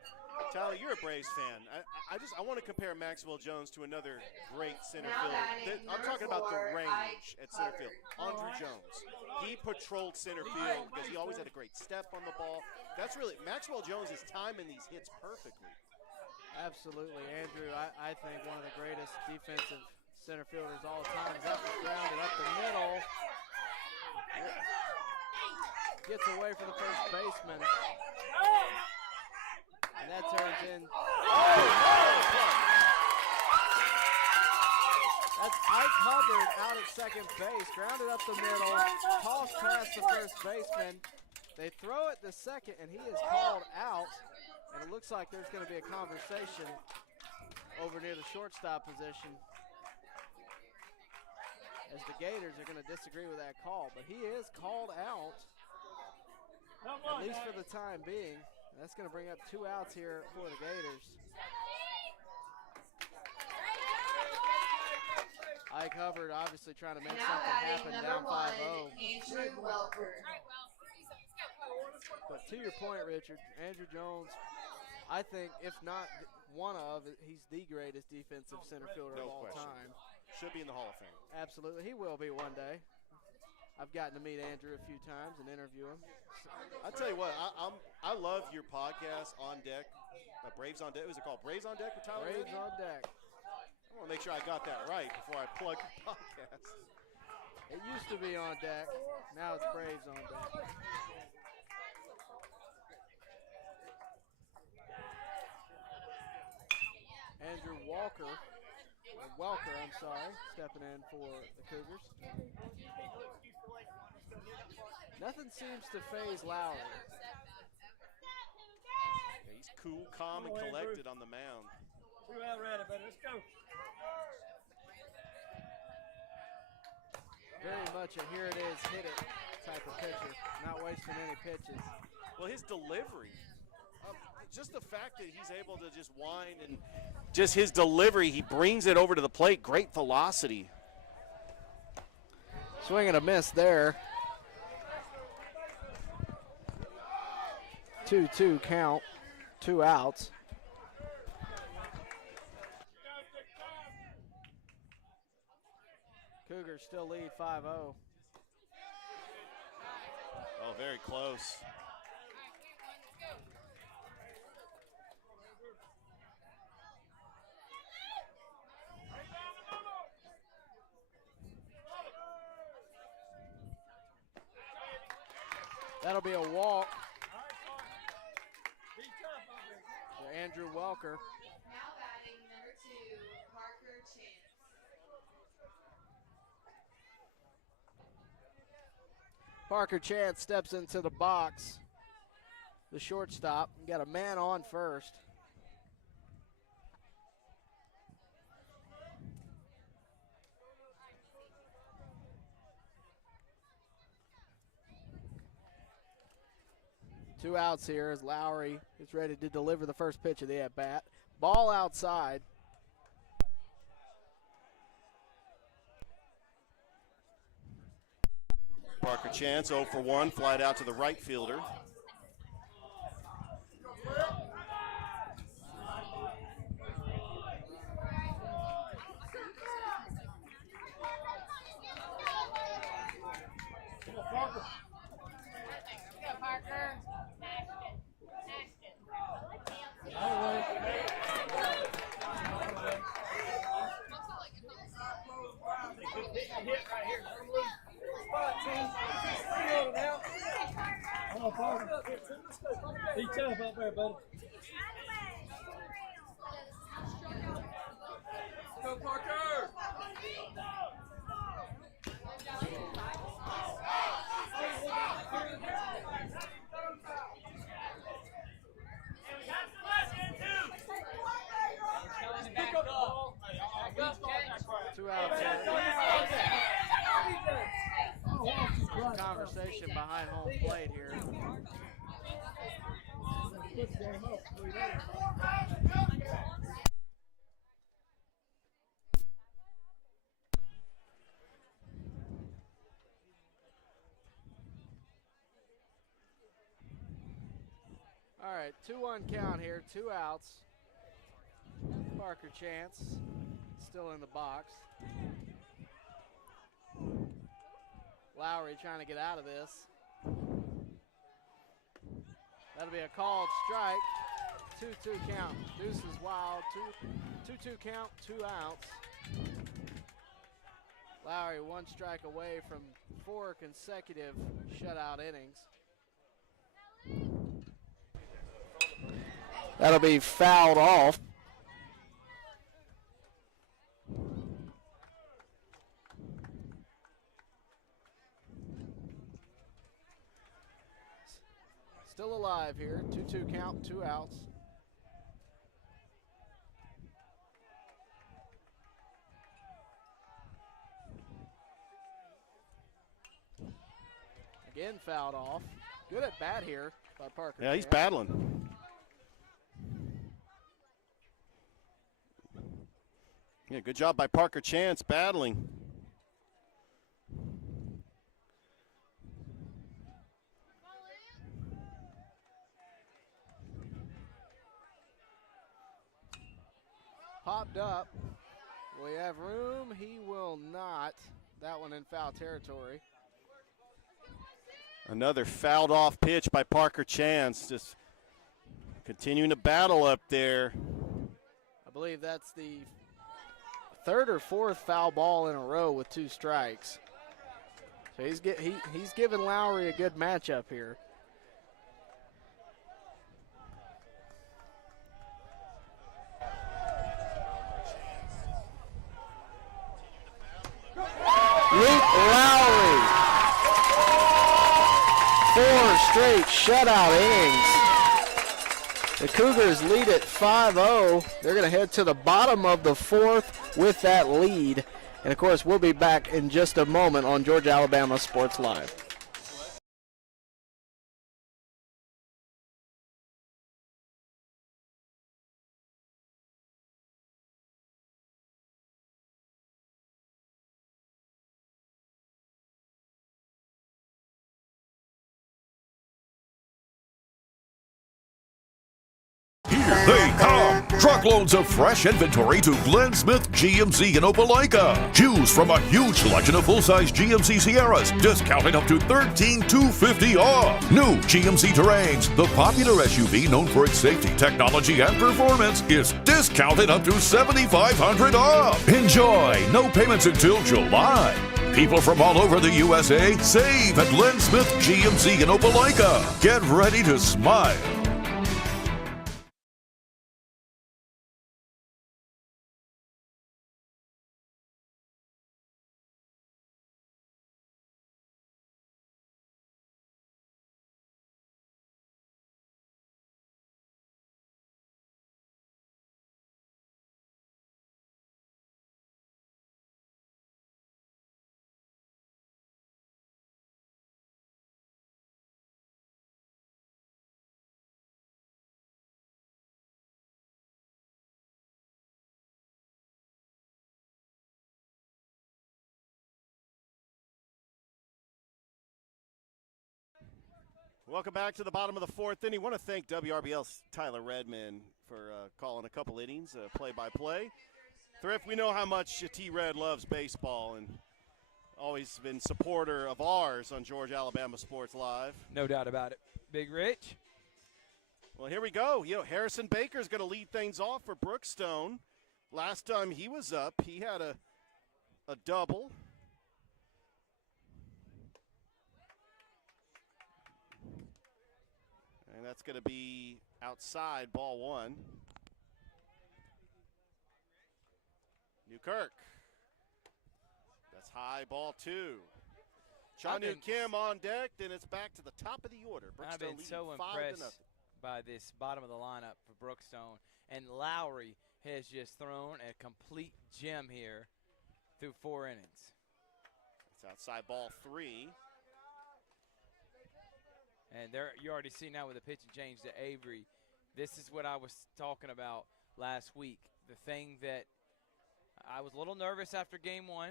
Tyler, you're a Braves fan. I want to compare Maxwell Jones to another great center Now fielder. batting I'm talking about the number 4, range Ike at center field. Hubbard. Andrew Jones. He patrolled center field because he always had a great step on the ball. That's really, Maxwell Jones is timing these hits perfectly. Absolutely, Andrew. I think one of the greatest defensive center fielders all time. That was grounded up the middle. Gets away from the first baseman. And that turns in. That's Ike Hubbard out at second base. Grounded up the middle. Tossed past the first baseman. They throw it the second, and he is called out. And it looks like there's going to be a conversation over near the shortstop position, as the Gators are going to disagree with that call. But he is called out, at least for the time being. That's going to bring up 2 outs here for the Gators. Ike Hubbard obviously trying to make Now something happen batting down number 1, 5-0. Andrew Welker. But to your point, Richard, Andrew Jones, I think if not one of, he's the greatest defensive center fielder of No all question. time. Should be in the Hall of Fame. Absolutely, he will be one day. I've gotten to meet Andrew a few times and interview him. I tell you what, I love your podcast, On Deck, Braves on Deck. What was it called? Braves on Deck with Tyler? Braves Reddy? on deck. I want to make sure I got that right before I plug your podcast. It used to be On Deck. Now it's Braves on Deck. Andrew Welker, I'm sorry, stepping in for the Cougars. Nothing seems to faze Lowry. Yeah, he's cool, calm, and collected on the mound. 2 out ready, but let's go. Very much a here it is, hit it type of pitcher. Not wasting any pitches. Well, his delivery, just the fact that he's able to just wind and just his delivery, he brings it over to the plate. Great velocity. Swing and a miss there. 2-2 count, 2 outs. Cougars still lead 5-0. Oh, very close. That'll be a walk for Andrew Welker. Now batting number 2, Parker Chance. Parker Chance steps into the box. The shortstop. Got a man on first. Two outs here as Lowry is ready to deliver the first pitch of the at-bat. Ball outside. Parker Chance 0 for 1, flied out to the right fielder. Be tough up there, buddy. Go, Parker! 2 outs. Conversation behind home plate here. All right, 2-1 count here, 2 outs. Parker Chance still in the box. Lowry trying to get out of this. That'll be a called strike. 2-2 count. Deuce is wild. 2-2 count, 2 outs. Lowry 1 strike away from 4 consecutive shutout innings. That'll be fouled off. still alive here. 2-2 count, 2 outs. Again fouled off. Good at bat here by Parker. Yeah, he's Chance. battling. Yeah, good job by Parker Chance battling. Popped up. Will he have room? He will not. That one in foul territory. Another fouled off pitch by Parker Chance. Just continuing to battle up there. I believe that's the 3rd or 4th foul ball in a row with 2 strikes. So he's giving Lowry a good matchup here. Luke Lowry. 4 straight shutout innings. The Cougars lead at 5-0. They're going to head to the bottom of the 4th with that lead. And, of course, we'll be back in just a moment on Georgia Alabama Sports Live. Here they come. Truckloads of fresh inventory to Glenn Smith GMC in Opelika. Choose from a huge selection of full-size GMC Sierras, discounted up to $13,250 off. New GMC Terrains, the popular SUV known for its safety, technology, and performance, is discounted up to $7,500 off. Enjoy. No payments until July. People from all over the USA save at Glenn Smith GMC in Opelika. Get ready to smile. Welcome back to the bottom of the 4th inning. Want to thank WRBL's Tyler Redman for calling a couple innings, play-by-play. Thrift, we know how much T-Red loves baseball and always been supporter of ours on Georgia Alabama Sports Live. No doubt about it. Big Rich. Well, here we go. Harrison Baker's going to lead things off for Brookstone. Last time he was up, he had a double. And that's going to be outside, ball 1. Newkirk. That's high, ball 2. Chanu Kim on deck, then it's back to the top of the order. Brookstone I've been so impressed by this bottom of the lineup for Brookstone. And Lowry has just thrown a complete gem here through 4 innings. It's outside, ball 3. And there, you already see now with the pitch and change to Avery. This is what I was talking about last week. The thing that I was a little nervous after game 1,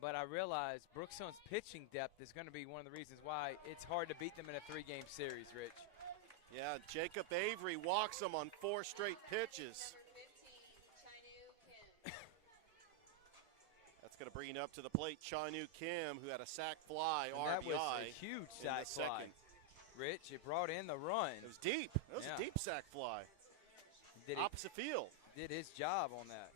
but I realized Brookstone's pitching depth is going to be one of the reasons why it's hard to beat them in a 3-game series, Rich. Yeah, Jacob Avery walks them on 4 straight pitches. That's going to bring up to the plate Chanu Kim, who had a sac fly and RBI. That was a huge sac fly. Rich, it brought in the run. It was deep. It was a deep sac fly. Opposite field. Did his job on that.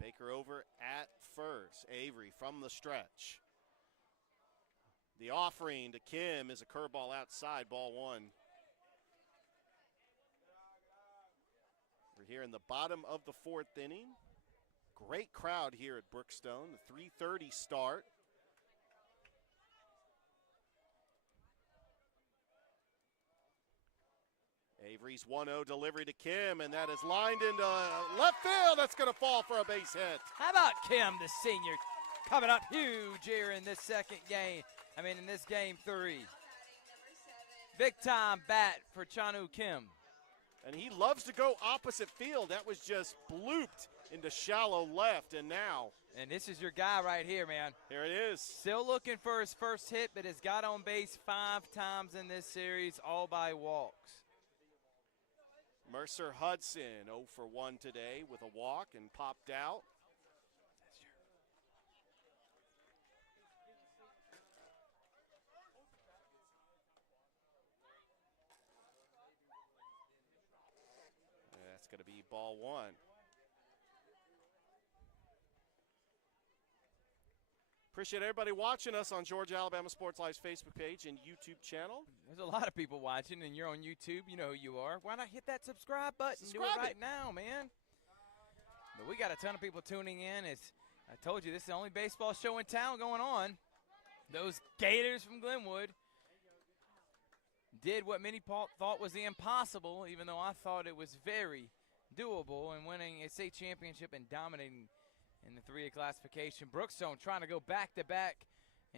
Baker over at first. Avery from the stretch. The offering to Kim is a curveball outside, ball 1. We're here in the bottom of the 4th inning. Great crowd here at Brookstone. The 3:30 start. Avery's 1-0 delivery to Kim, and that is lined into left field. That's going to fall for a base hit. How about Kim, the senior, coming up huge here in this second game. In this game 3. Big time bat for Chanu Kim. And he loves to go opposite field. That was just blooped into shallow left, and now. And this is your guy right here, man. Here it is. Still looking for his first hit, but has got on base 5 times in this series, all by walks. Mercer Hudson 0 for 1 today with a walk and popped out. That's going to be ball 1. Appreciate everybody watching us on Georgia Alabama Sports Live's Facebook page and YouTube channel. There's a lot of people watching, and you're on YouTube. You know who you are. Why not hit that subscribe button? Subscribe Do it right now, man. But we got a ton of people tuning in. As I told you, this is the only baseball show in town going on. Those Gators from Glenwood did what many thought was the impossible, even though I thought it was very doable, in winning a state championship and dominating in the 3A classification. Brookstone trying to go back-to-back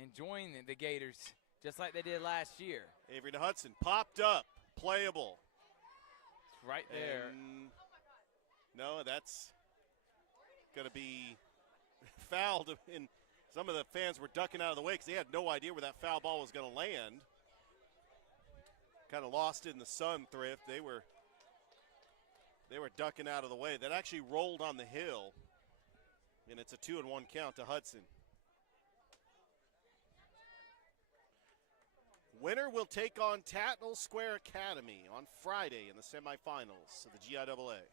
and join the Gators just like they did last year. Avery to Hudson, popped up, playable. Right there. And no, that's going to be fouled. And some of the fans were ducking out of the way because they had no idea where that foul ball was going to land. Kind of lost in the sun thrift. They were ducking out of the way. That actually rolled on the hill. And it's a 2-1 count to Hudson. Winner will take on Tatnall Square Academy on Friday in the semifinals of the GIAA.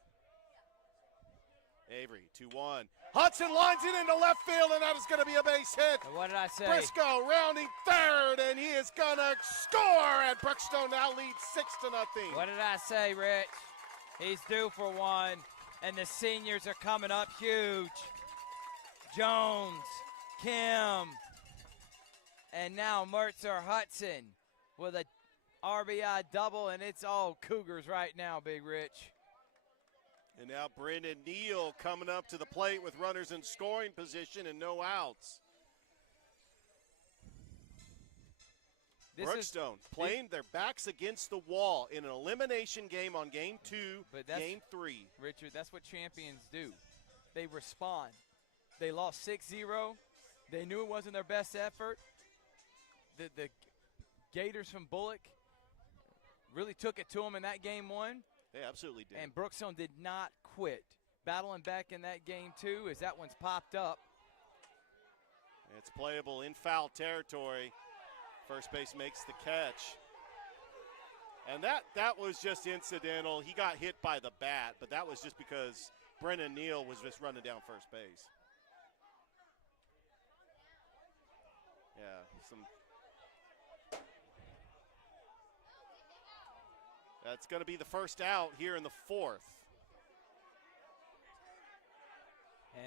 Avery, 2-1. Hudson lines it into left field, and that is going to be a base hit. And what did I say? Briscoe rounding third, and he is going to score, and Brookstone now leads 6-0. What did I say, Rich? He's due for one, and the seniors are coming up huge. Jones, Kim, and now Mercer Hudson with a RBI double, and it's all Cougars right now, Big Rich. And now Brendan Neal coming up to the plate with runners in scoring position and no outs. Brookstone playing their backs against the wall in an elimination game on game 2, game 3. Richard, that's what champions do. They respond. They lost 6-0. They knew it wasn't their best effort. The Gators from Bullock really took it to them in that game 1. They absolutely did. And Brookstone did not quit. Battling back in that game 2 as that one's popped up. It's playable in foul territory. First base makes the catch. And that was just incidental. He got hit by the bat, but that was just because Brennan Neal was just running down first base. Yeah, that's going to be the first out here in the 4th.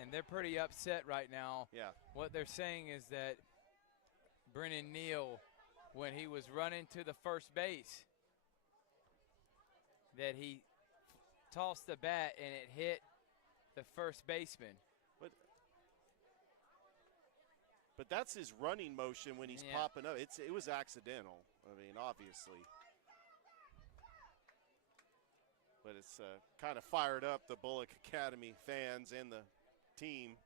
And they're pretty upset right now. Yeah. What they're saying is that Brennan Neal, when he was running to the first base, that he tossed the bat and it hit the first baseman. But that's his running motion when he's popping up. It was accidental. I mean, obviously. But it's kind of fired up the Bulock Academy fans and the team.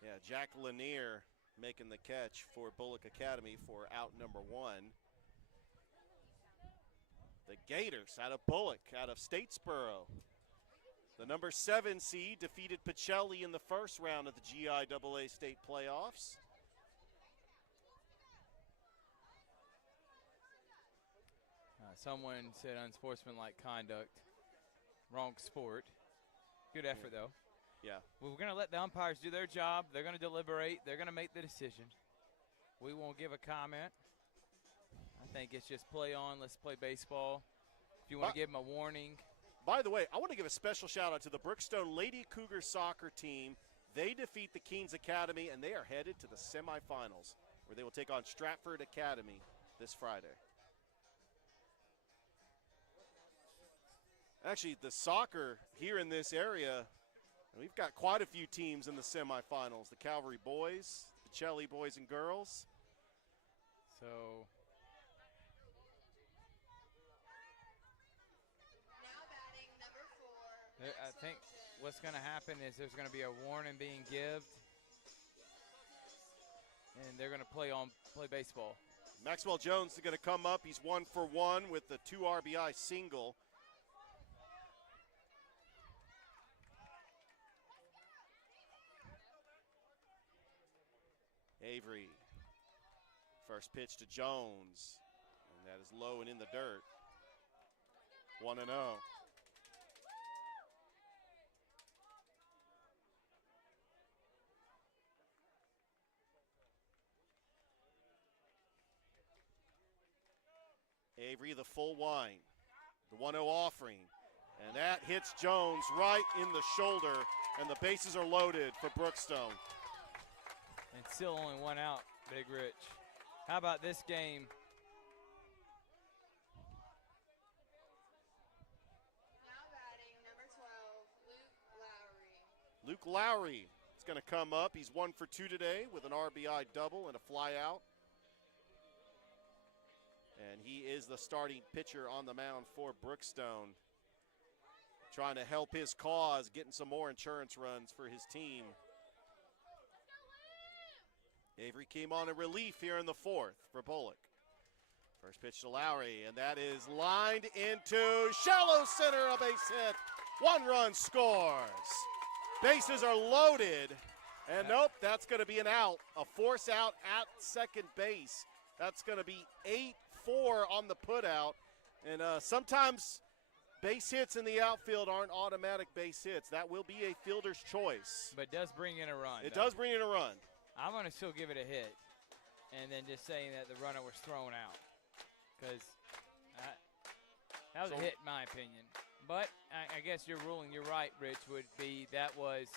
Yeah, Jack Lanier making the catch for Bullock Academy for out number 1. The Gators out of Bullock, out of Statesboro. The number 7 seed defeated Pacelli in the first round of the GIAA state playoffs. Someone said unsportsmanlike conduct. Wrong sport. Good effort, though. Yeah. Well, we're going to let the umpires do their job. They're going to deliberate. They're going to make the decision. We won't give a comment. I think it's just play on. Let's play baseball. If you want to give them a warning, By the way, I want to give a special shout out to the Brookstone Lady Cougar soccer team. They defeat the Keens Academy, and they are headed to the semifinals, where they will take on Stratford Academy this Friday. Actually, the soccer here in this area, we've got quite a few teams in the semifinals. The Calvary boys, the Pacelli boys and girls. So Now batting number 4. I think what's going to happen is there's going to be a warning being given, and they're going to play baseball. Maxwell Jones is going to come up. He's 1 for 1 with the 2 RBI single. Avery, first pitch to Jones, and that is low and in the dirt. 1-0. Avery, the full wind, the 1-0 offering, and that hits Jones right in the shoulder, and the bases are loaded for Brookstone. And still only 1 out, Big Rich. How about this game? Now batting number 12, Luke Lowry. Luke Lowry is going to come up. He's 1 for 2 today with an RBI double and a fly out. And he is the starting pitcher on the mound for Brookstone. Trying to help his cause, getting some more insurance runs for his team. Avery came on in relief here in the 4th for Bullock. First pitch to Lowry, and that is lined into shallow center, a base hit. 1 run scores. Bases are loaded, and nope, that's going to be an out. A force out at second base. That's going to be 8-4 on the putout. And sometimes base hits in the outfield aren't automatic base hits. That will be a fielder's choice. But it does bring in a run. It does bring in a run. I'm going to still give it a hit, and then just saying that the runner was thrown out, because that was a hit in my opinion. But I guess your ruling, you're right, Rich, would be that was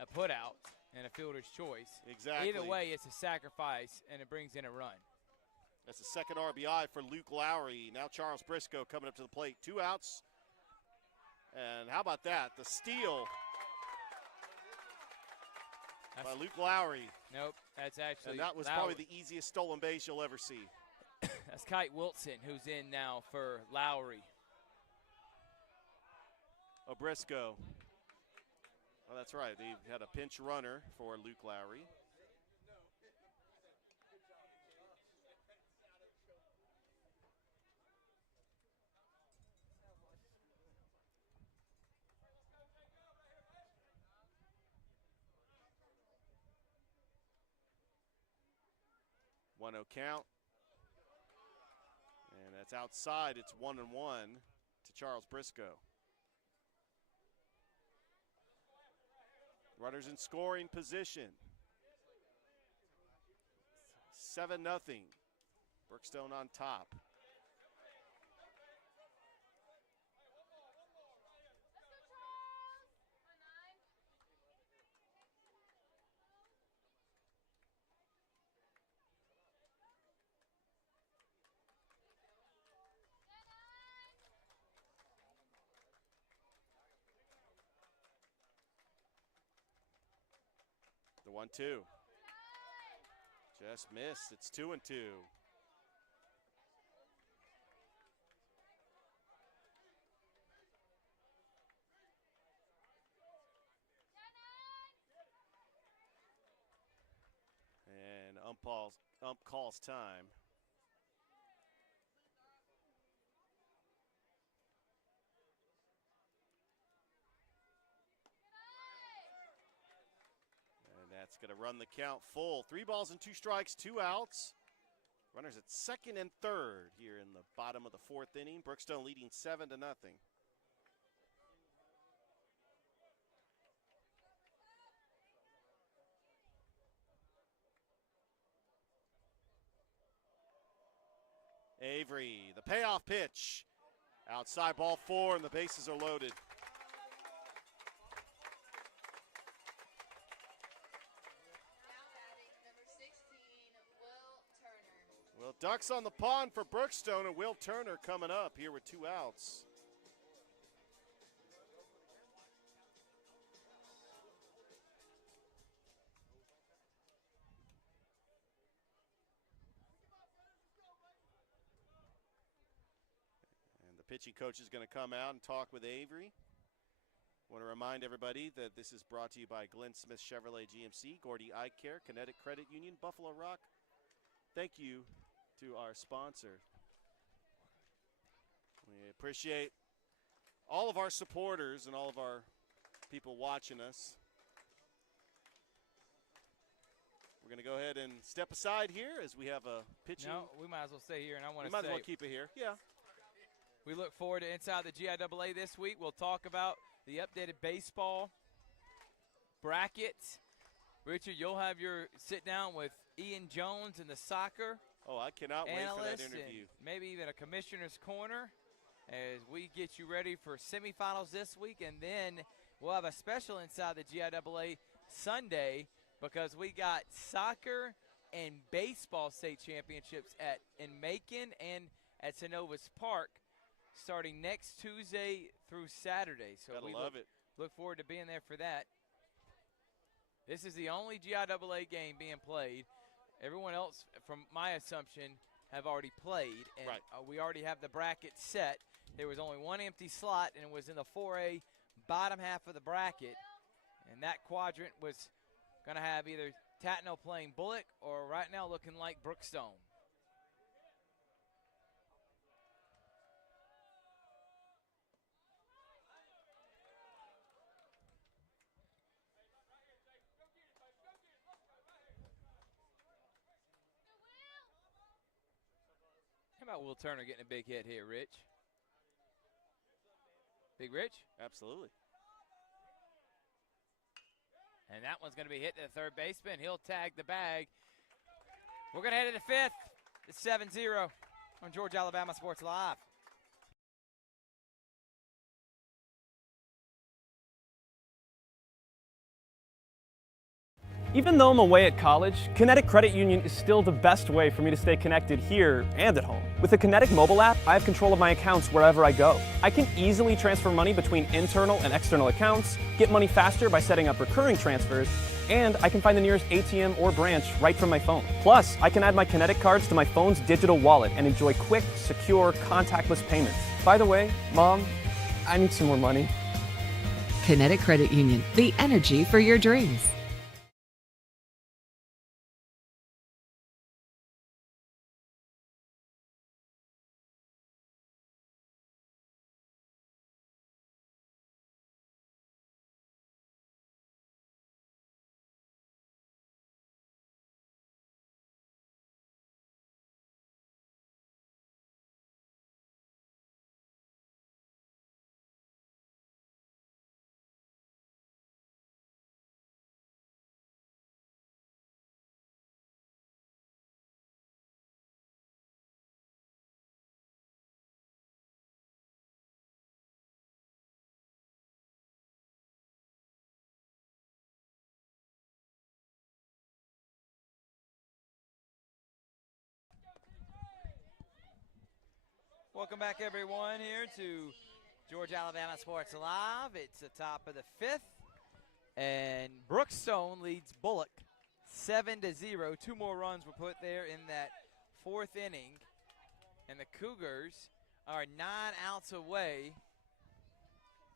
a put out and a fielder's choice. Exactly. Either way, it's a sacrifice, and it brings in a run. That's the second RBI for Luke Lowry. Now Charles Briscoe coming up to the plate. 2 outs. And how about that? The steal by Luke Lowry. Nope, that's actually And that was Lowry. probably the easiest stolen base you'll ever see. That's Kite Wilson, who's in now for Lowry. Oh, Briscoe. Oh, that's right. They had a pinch runner for Luke Lowry. One 0 count. And that's outside. It's 1-1 to Charles Briscoe. Runners in scoring position. 7-0. Brookstone on top. The 1-2. Just missed. It's 2-2. And ump calls time. That's going to run the count full. 3 balls and 2 strikes, 2 outs. Runners at second and third here in the bottom of the 4th inning. Brookstone leading 7-0. Avery, the payoff pitch. Outside ball 4, and the bases are loaded. Now batting number 16, Will Turner. Well, ducks on the pond for Brookstone, and Will Turner coming up here with 2 outs. And the pitching coach is going to come out and talk with Avery. Want to remind everybody that this is brought to you by Glenn Smith Chevrolet GMC, Gordy Eye Care, Kinetic Credit Union, Buffalo Rock. Thank you to our sponsor. We appreciate all of our supporters and all of our people watching us. We're going to go ahead and step aside here as we have a pitching. No, we might as well stay here, and I want We to might as well say keep it here. Yeah. we look forward to Inside the GIAA this week. We'll talk about the updated baseball bracket. Richard, you'll have your sit down with Ian Jones in the soccer Oh, I cannot wait for that analyst, interview. and maybe even a commissioner's corner as we get you ready for semifinals this week. And then we'll have a special Inside the GIAA Sunday because we got soccer and baseball state championships in Macon and at Synovus Park starting next Tuesday through Saturday. So Gotta we love it. look forward to being there for that. This is the only GIAA game being played. Everyone else, from my assumption, have already played. And Right. we already have the bracket set. There was only one empty slot, and it was in the 4A bottom half of the bracket. And that quadrant was going to have either Tatnall playing Bullock or right now looking like Brookstone. How about Will Turner getting a big hit here, Rich? Big Rich? Absolutely. And that one's going to be hit to the third baseman. He'll tag the bag. We're going to head to the fifth. It's 7-0 on Georgia Alabama Sports Live. Even though I'm away at college, Kinetic Credit Union is still the best way for me to stay connected here and at home. With the Kinetic mobile app, I have control of my accounts wherever I go. I can easily transfer money between internal and external accounts, get money faster by setting up recurring transfers, and I can find the nearest ATM or branch right from my phone. Plus, I can add my Kinetic cards to my phone's digital wallet and enjoy quick, secure, contactless payments. By the way, Mom, I need some more money. Kinetic Credit Union, the energy for your dreams. Welcome back, everyone, here to Georgia Alabama Sports Live. It's the top of the fifth, and Brookstone leads Bullock 7-0. 2 more runs were put there in that fourth inning, and the Cougars are 9 outs away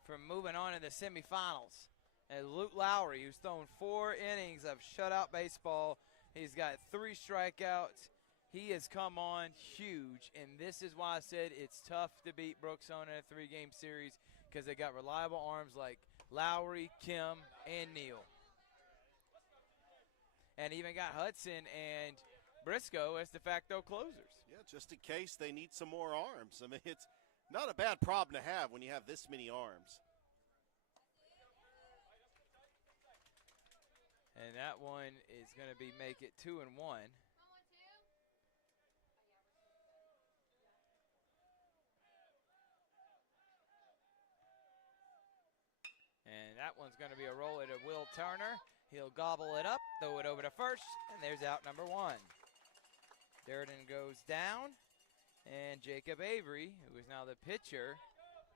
from moving on to the semifinals. And Luke Lowry, who's thrown 4 innings of shutout baseball, he's got 3 strikeouts. He has come on huge, and this is why I said it's tough to beat Brookstone in a 3-game series because they got reliable arms like Lowry, Kim, and Neal. And even got Hudson and Briscoe as de facto closers. Yeah, just in case they need some more arms. I mean, it's not a bad problem to have when you have this many arms. And that one is going to make it 2-1. And that one's going to be a roll to Will Turner. He'll gobble it up, throw it over to first, and there's out number 1. Durden goes down, and Jacob Avery, who is now the pitcher,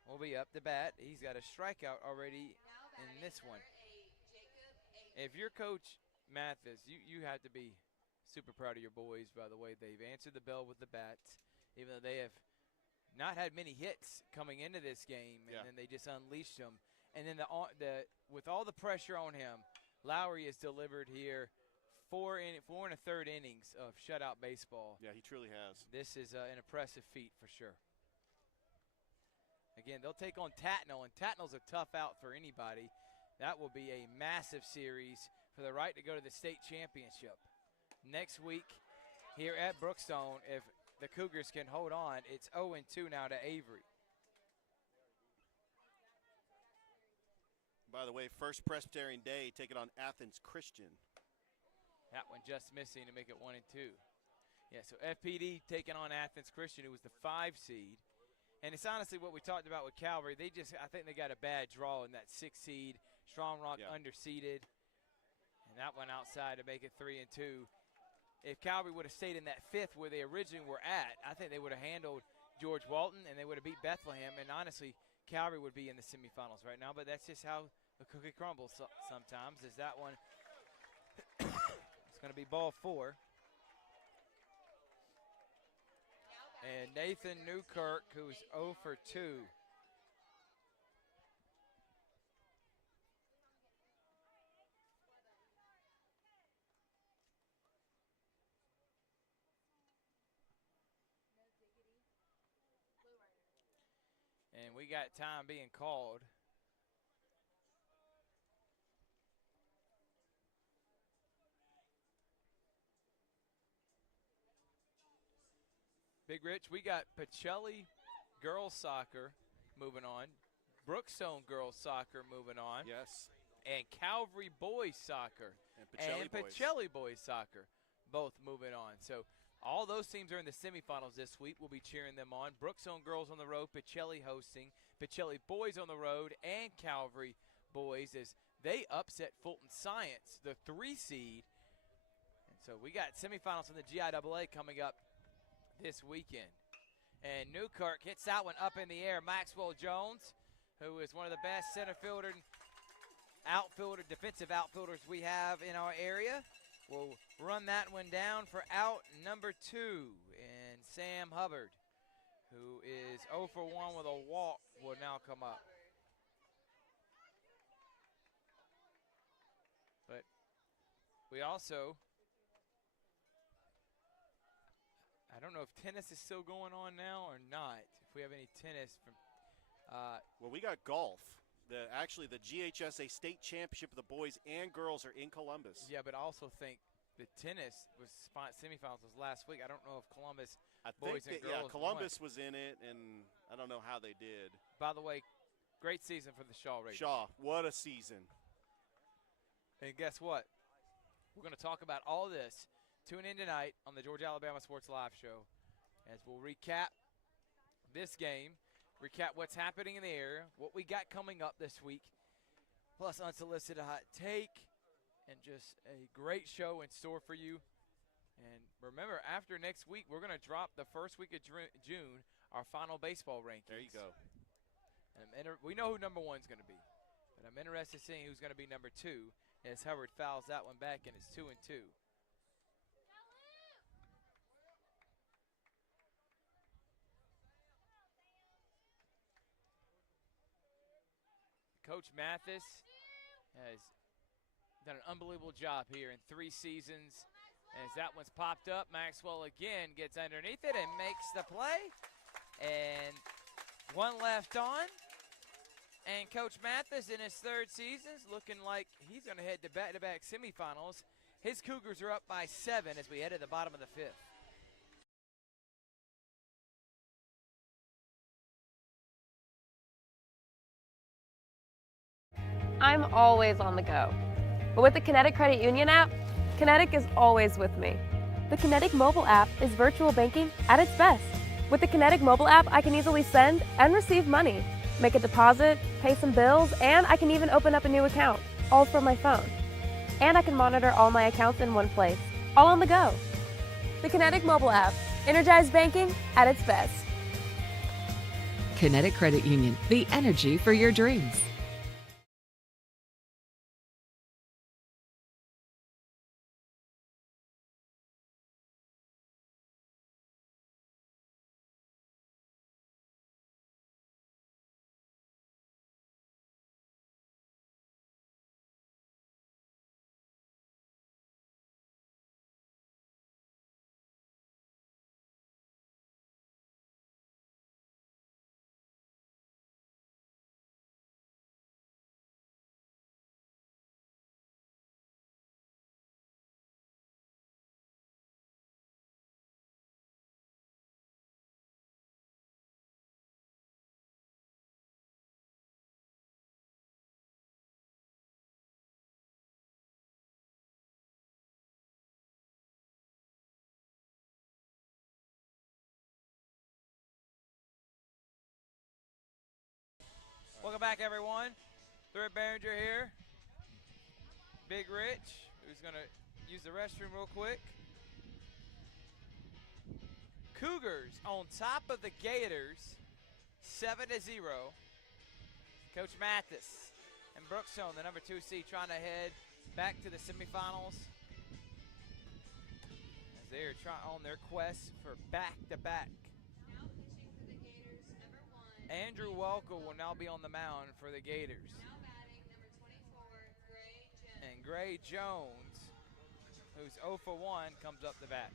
will be up to bat. He's got a strikeout already in this one. If you're Coach Mathis, you have to be super proud of your boys, by the way. They've answered the bell with the bats, even though they have not had many hits coming into this game, and then they just unleashed them. And then with all the pressure on him, Lowry has delivered here 4 and a third innings of shutout baseball. Yeah, he truly has. This is an impressive feat for sure. Again, they'll take on Tatnall, and Tatnall's a tough out for anybody. That will be a massive series for the right to go to the state championship. Next week here at Brookstone, if the Cougars can hold on, it's 0-2 now to Avery. By the way, First Presbyterian Day taking on Athens Christian. That one just missing to make it 1-2. Yeah, so FPD taking on Athens Christian, who was the 5 seed. And it's honestly what we talked about with Calvary. I think they got a bad draw in that 6 seed. Strong Rock underseeded. And that one outside to make it 3-2. If Calvary would have stayed in that 5th where they originally were at, I think they would have handled George Walton and they would have beat Bethlehem. And honestly, Calvary would be in the semifinals right now. But that's just how the cookie crumbles sometimes. Is that one? It's going to be ball 4. And Nathan Newkirk, who's 0 for 2. And we got time being called. Big Rich, we got Pacelli girls soccer moving on, Brookstone girls soccer moving on. Yes. And Calvary boys soccer and Pacelli boys soccer both moving on. So all those teams are in the semifinals this week. We'll be cheering them on. Brookstone girls on the road, Pacelli hosting, Pacelli boys on the road, and Calvary boys as they upset Fulton Science, the 3 seed. And so we got semifinals in the GIAA coming up this weekend. And Newkirk hits that one up in the air. Maxwell Jones, who is one of the best center fielder, defensive outfielders we have in our area, will run that one down for out number 2. And Sam Hubbard, who is 0 for 1 with a walk, will now come up. But we also, I don't know if tennis is still going on now or not. If we have any tennis from, well, we got golf. Actually, the GHSA State Championship of the boys and girls are in Columbus. Yeah, but I also think the tennis was semifinals was last week. I don't know if Columbus boys and girls. Yeah, Columbus was in it, and I don't know how they did. By the way, great season for the Shaw Raiders. Shaw, what a season! And guess what? We're going to talk about all this. Tune in tonight on the Georgia-Alabama Sports Live Show as we'll recap this game, recap what's happening in the area, what we got coming up this week, plus unsolicited hot take, and just a great show in store for you. And remember, after next week, we're going to drop the first week of June, our final baseball rankings. There you go. And we know who number 1 is going to be, but I'm interested in seeing who's going to be number 2 as Hubbard fouls that one back, and it's 2-2. Coach Mathis has done an unbelievable job here in 3 seasons. As that one's popped up, Maxwell again gets underneath it and makes the play. And 1 left on. And Coach Mathis in his 3rd season is looking like he's going to head to back-to-back semifinals. His Cougars are up by 7 as we head to the bottom of the 5th. I'm always on the go. But with the Kinetic Credit Union app, Kinetic is always with me. The Kinetic mobile app is virtual banking at its best. With the Kinetic mobile app, I can easily send and receive money. make a deposit, pay some bills, and I can even open up a new account, all from my phone. And I can monitor all my accounts in one place, all on the go. The Kinetic mobile app, energized banking at its best. Kinetic Credit Union, the energy for your dreams. Welcome back, everyone. Third Behringer here. Big Rich, who's going to use the restroom real quick. Cougars on top of the Gators, 7-0. Coach Mathis and Brookstone, the number 2 seed, trying to head back to the semifinals as they are on their quest for back-to-back. Andrew Welker will now be on the mound for the Gators. Now batting number 24, Gray Jones. And Gray Jones, who's 0 for 1, comes up the bat.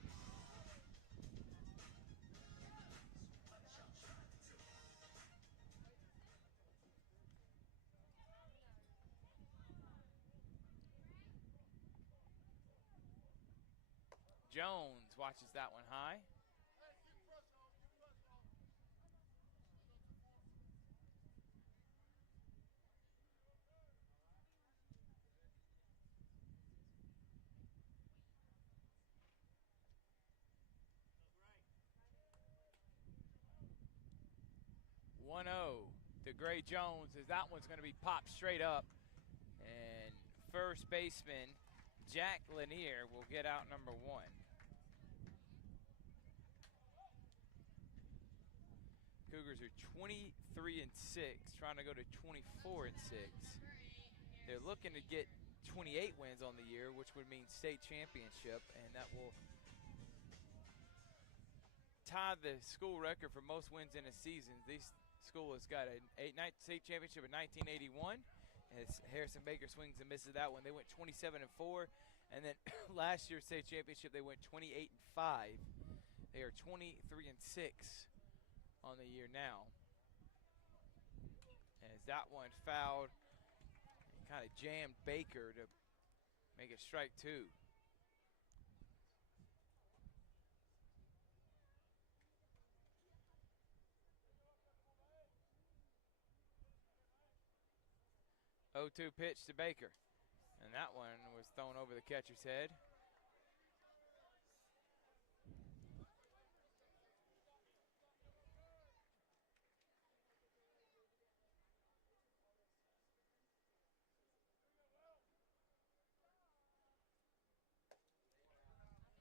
Jones watches that one high. 1-0 to Gray Jones, as that one's going to be popped straight up. And first baseman Jack Lanier will get out number 1. Cougars are 23-6, trying to go to 24-6. They're looking to get 28 wins on the year, which would mean state championship, and that will tie the school record for most wins in a season. This school has got a state championship in 1981, as Harrison Baker swings and misses that one. They went 27-4, and then last year's state championship they went 28-5. They are 23-6 on the year now. As that one fouled, kind of jammed Baker to make it strike 2. Oh, 2 pitch to Baker, and that one was thrown over the catcher's head.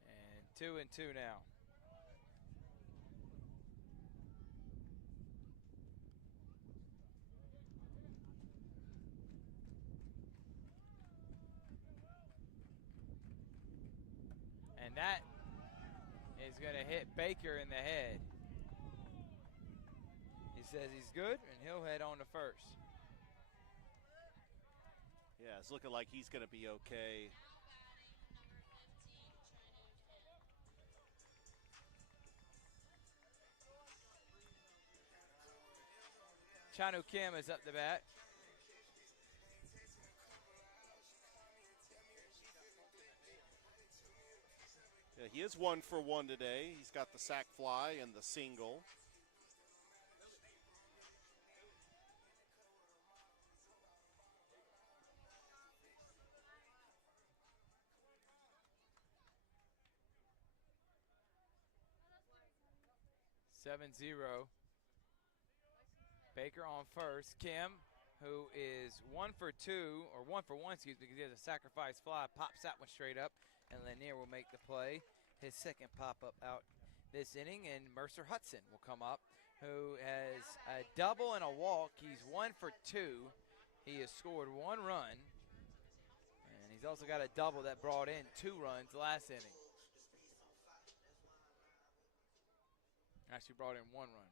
And 2-2 now. And that is going to hit Baker in the head. He says he's good, and he'll head on to first. Yeah, it's looking like he's going to be okay. Chanu Kim is up the bat. Yeah, he is 1 for 1 today. He's got the sac fly and the single. Baker on first. Kim, who is 1 for 2, or 1 for 1, excuse me, because he has a sacrifice fly, pops that one straight up, and Lanier will make the play. His second pop-up out this inning, and Mercer Hudson will come up, who has a double and a walk. He's 1 for 2. He has scored 1 run, and he's also got a double that brought in 2 runs last inning. Actually brought in 1 run.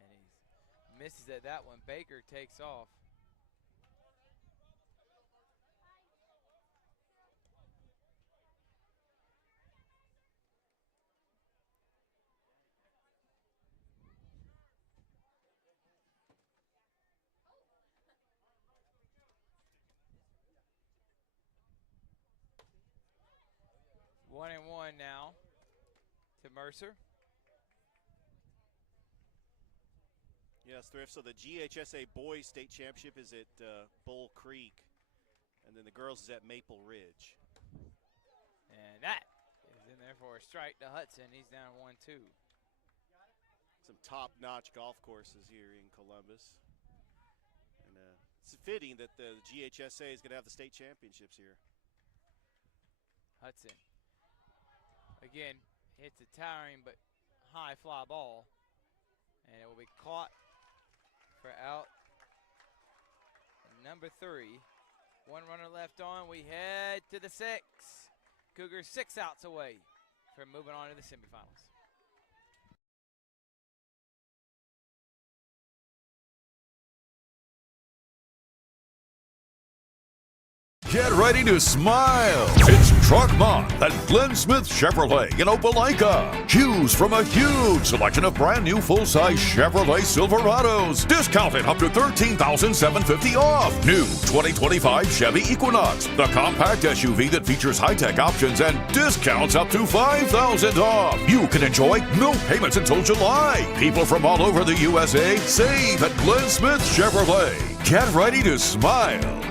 And he misses at that one. Baker takes off. One and one now to Mercer. Yes, Thrift. So the GHSA Boys State Championship is at Bull Creek, and then the girls is at Maple Ridge. And that is in there for a strike to Hudson. He's down 1-2. Some top-notch golf courses here in Columbus. And it's fitting that the GHSA is going to have the state championships here. Hudson, again, hits a towering but high fly ball. And it will be caught for out number 3. 1 runner left on. We head to the 6. Cougars 6 outs away from moving on to the semifinals. Get ready to smile. It's Truck Month at Glenn Smith Chevrolet in Opelika. Choose from a huge selection of brand new full-size Chevrolet Silverados. Discounted up to $13,750 off. New 2025 Chevy Equinox, the compact SUV that features high-tech options and discounts up to $5,000 off. You can enjoy no payments until July. People from all over the USA save at Glenn Smith Chevrolet. Get ready to smile.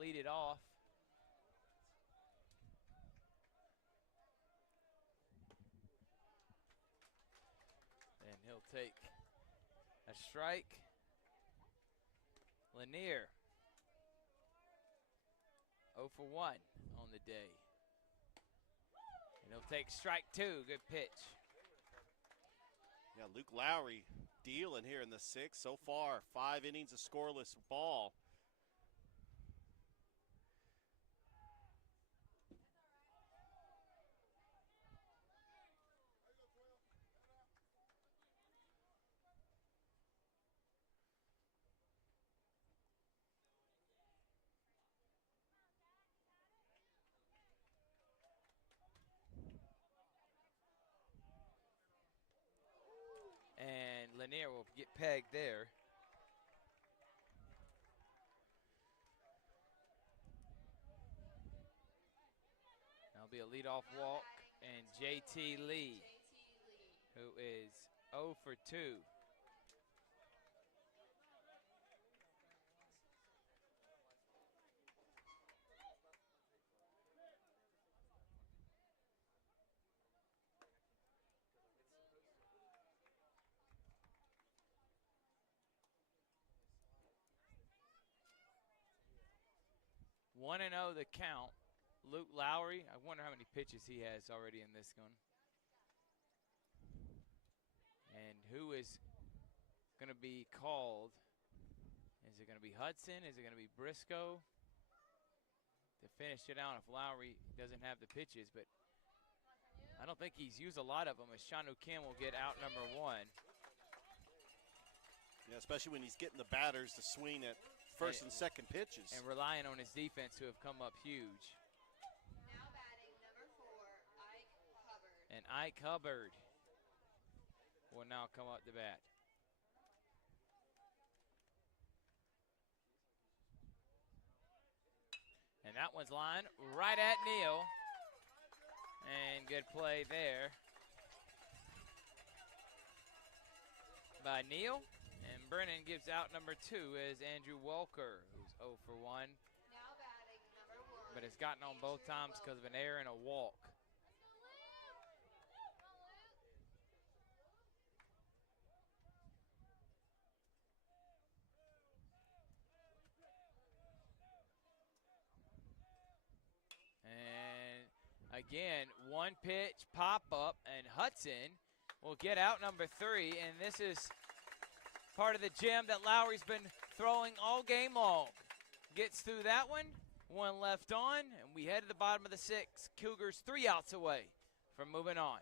Lead it off. And he'll take a strike. Lanier 0 for 1 on the day. And he'll take strike 2. Good pitch. Yeah, Luke Lowry dealing here in the 6th. So far, 5 innings of scoreless ball. And Lanier will get pegged there. That'll be a leadoff walk. And JT Lee, who is 0 for 2. One and 0 the count. Luke Lowry, I wonder how many pitches he has already in this one. And who is going to be called? Is it going to be Hudson? Is it going to be Briscoe? To finish it out if Lowry doesn't have the pitches, but I don't think he's used a lot of them, as Shanu Kim will get out number 1. Yeah, especially when he's getting the batters to swing at first and second pitches. And relying on his defense, who have come up huge. Now batting number 4, Ike Hubbard. And Ike Hubbard will now come up to bat. And that one's lined right at Neal. And good play there by Neal. And Brennan gives out number 2 as Andrew Walker, who's 0 for 1. Now batting number 1. But has gotten on both times because of an error and a walk. And again, one pitch pop up, and Hudson will get out number 3. And this is part of the gem that Lowry's been throwing all game long. Gets through that one left on, and we head to the bottom of the 6th. Cougars 3 outs away from moving on.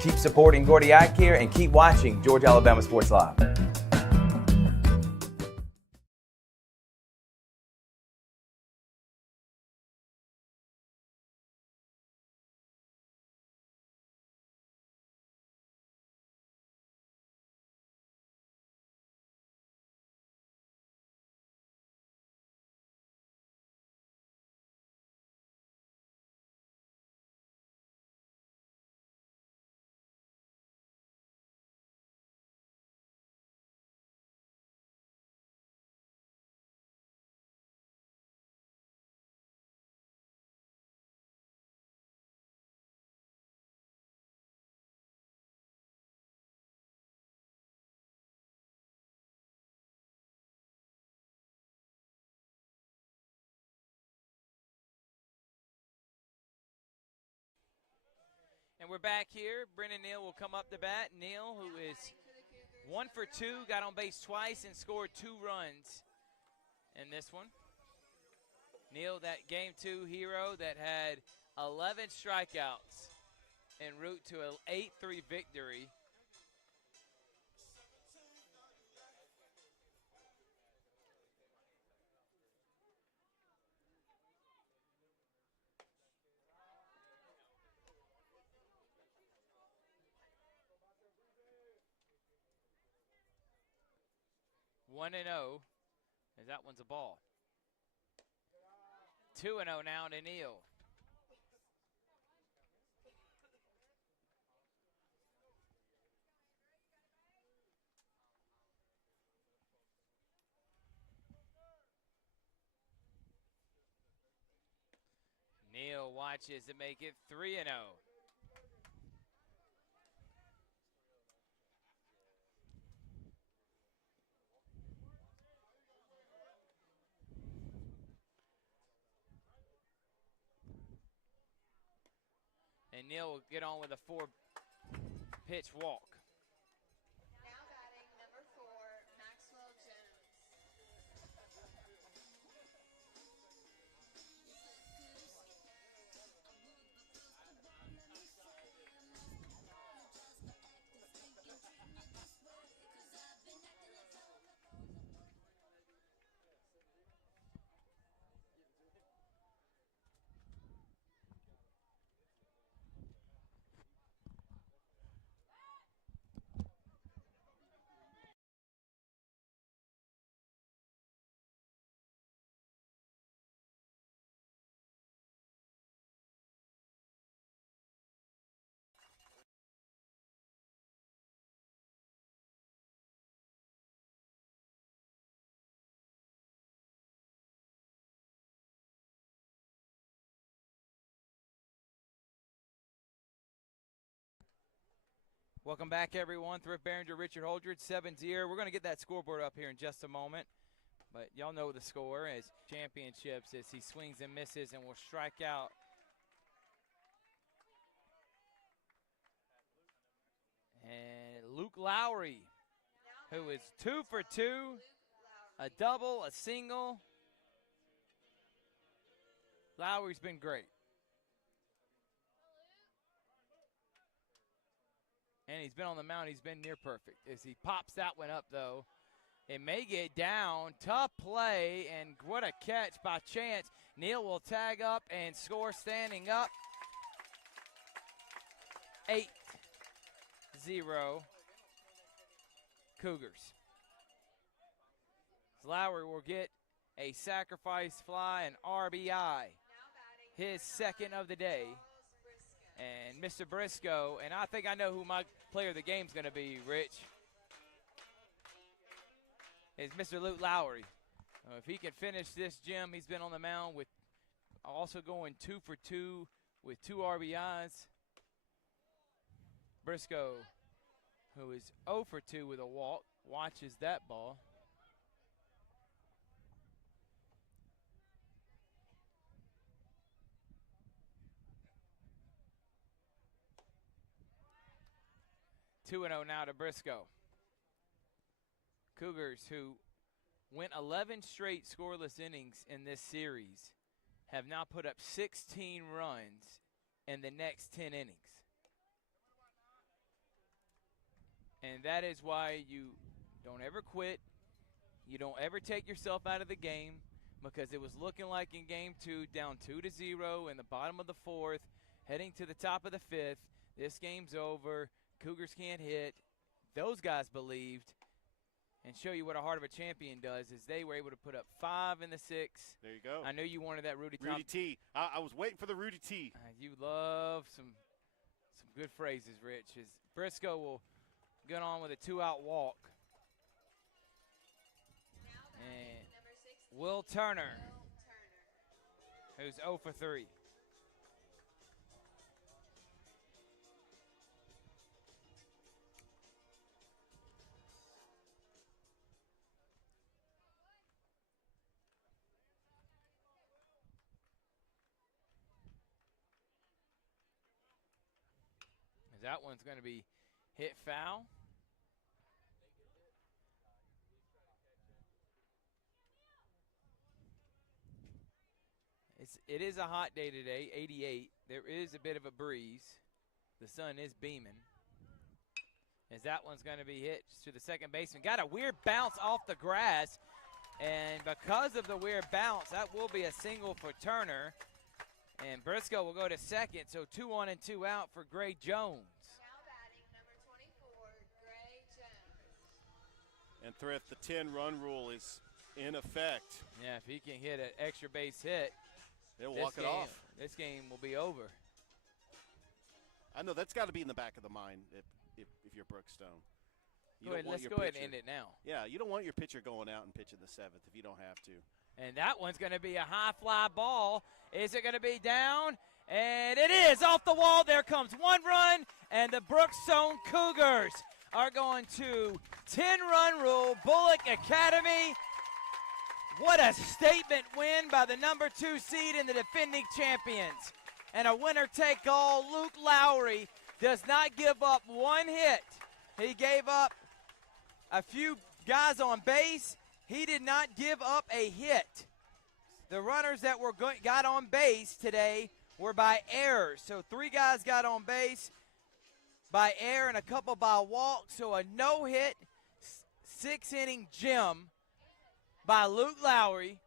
Keep supporting Gordy Eye Care and keep watching Georgia Alabama Sports Live. And we're back here. Brennan Neal will come up to bat. Neal, who is 1 for 2, got on base twice and scored 2 runs in this one. Neal, that Game 2 hero that had 11 strikeouts en route to an 8-3 victory. One and 0, as that one's a ball. 2-0 now to Neal. Neal watches to make it 3-0. And Neal will get on with a 4-pitch walk. Now batting number 4, Maxwell Jones. Welcome back, everyone. Thrift Behringer, Richard Holdred, 7-0. We're going to get that scoreboard up here in just a moment. But y'all know the score as championships as he swings and misses and will strike out. And Luke Lowry, who is 2 for 2, a double, a single. Lowry's been great. And he's been on the mound. He's been near perfect. As he pops that one up, though, it may get down. Tough play, and what a catch by Chance. Neal will tag up and score standing up. 8-0 Cougars. Lowry will get a sacrifice fly, an RBI. His second of the day. And Mr. Briscoe, and I think I know who my player of the game is going to be, Rich, is Mr. Luke Lowry. If he can finish this gem, he's been on the mound with also going 2 for 2 with 2 RBIs. Briscoe, who is 0 for 2 with a walk, watches that ball. Two 2-0 now to Briscoe. Cougars, who went 11 straight scoreless innings in this series, have now put up 16 runs in the next 10 innings. And that is why you don't ever quit. You don't ever take yourself out of the game, because it was looking like in game 2, down 2-0 in the bottom of the 4th, heading to the top of the 5th. This game's over. Cougars can't hit. Those guys believed, and show you what a heart of a champion does, is they were able to put up 5 in the 6th. There you go. I know you wanted that Rudy T. I was waiting for the Rudy T. You love some good phrases, Rich. As Briscoe will get on with a 2-out walk. And Will Turner, who's 0 for 3. That one's going to be hit foul. It is a hot day today, 88. There is a bit of a breeze. The sun is beaming. As that one's going to be hit to the second baseman. Got a weird bounce off the grass. And because of the weird bounce, that will be a single for Turner. And Briscoe will go to second, so 2 on and 2 out for Gray Jones. Now batting, number 24, Gray Jones. And Thrift, the 10-run rule is in effect. Yeah, if he can hit an extra base hit, they'll walk it off. This game will be over. I know that's got to be in the back of the mind if you're Brookstone. Let's go ahead and end it now. Yeah, you don't want your pitcher going out and pitching the 7th if you don't have to. And that one's going to be a high fly ball. Is it going to be down? And it is off the wall. There comes 1 run, and the Brookstone Cougars are going to 10-run rule Bulock Academy. What a statement win by the number 2 seed and the defending champions. And a winner-take-all. Luke Lowry does not give up 1 hit. He gave up a few guys on base. He did not give up a hit. The runners that got on base today were by errors. So 3 guys got on base by error and a couple by walk. So a no-hit, 6-inning gem by Luke Lowry.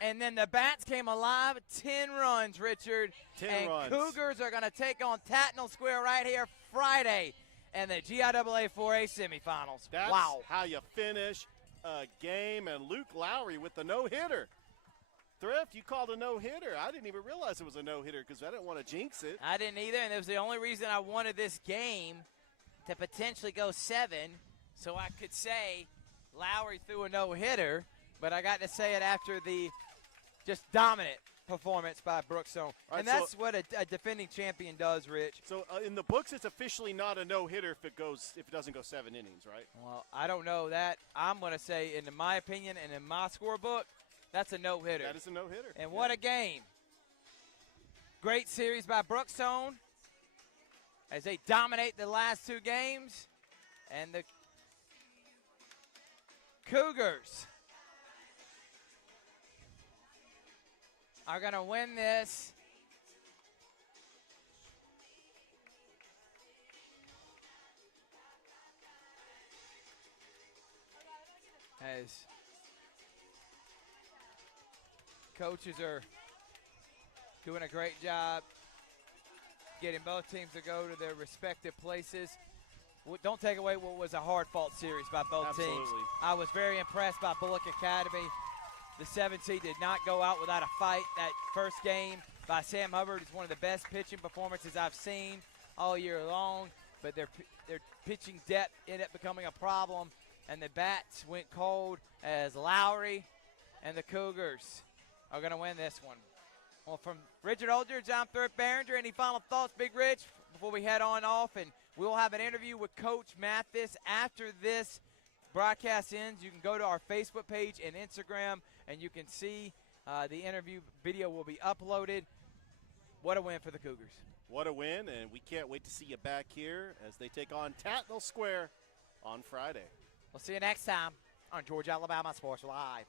And then the bats came alive. 10 runs, Richard. 10 runs. Cougars are going to take on Tatnall Square right here Friday in the GIAA 4A semifinals. That's wow. how you finish a game, and Luke Lowry with the no-hitter. Thrift, you called a no-hitter. I didn't even realize it was a no-hitter because I didn't want to jinx it. I didn't either, and it was the only reason I wanted this game to potentially go 7, so I could say Lowry threw a no-hitter, but I got to say it after the just dominant performance by Brookstone. Right, And that's what a defending champion does, Rich. So in the books, it's officially not a no-hitter if it doesn't go 7 innings, right? Well, I don't know that. I'm going to say, in my opinion and in my scorebook, that's a no-hitter. That is a no-hitter. And what a game. Great series by Brookstone as they dominate the last 2 games. And the Cougars are going to win this. As coaches are doing a great job getting both teams to go to their respective places. Don't take away what was a hard-fought series by both teams. I was very impressed by Bulock Academy. The 7 seed did not go out without a fight. That first game by Sam Hubbard is one of the best pitching performances I've seen all year long, but their pitching depth ended up becoming a problem, and the bats went cold as Lowry and the Cougars are going to win this one. Well, from Richard Aldridge, I'm Thurp Behringer. Any final thoughts, Big Rich, before we head on off? And we'll have an interview with Coach Mathis after this broadcast ends. You can go to our Facebook page and Instagram, and you can see the interview video will be uploaded. What a win for the Cougars. What a win, and we can't wait to see you back here as they take on Tattnall Square on Friday. We'll see you next time on Georgia Alabama Sports Live.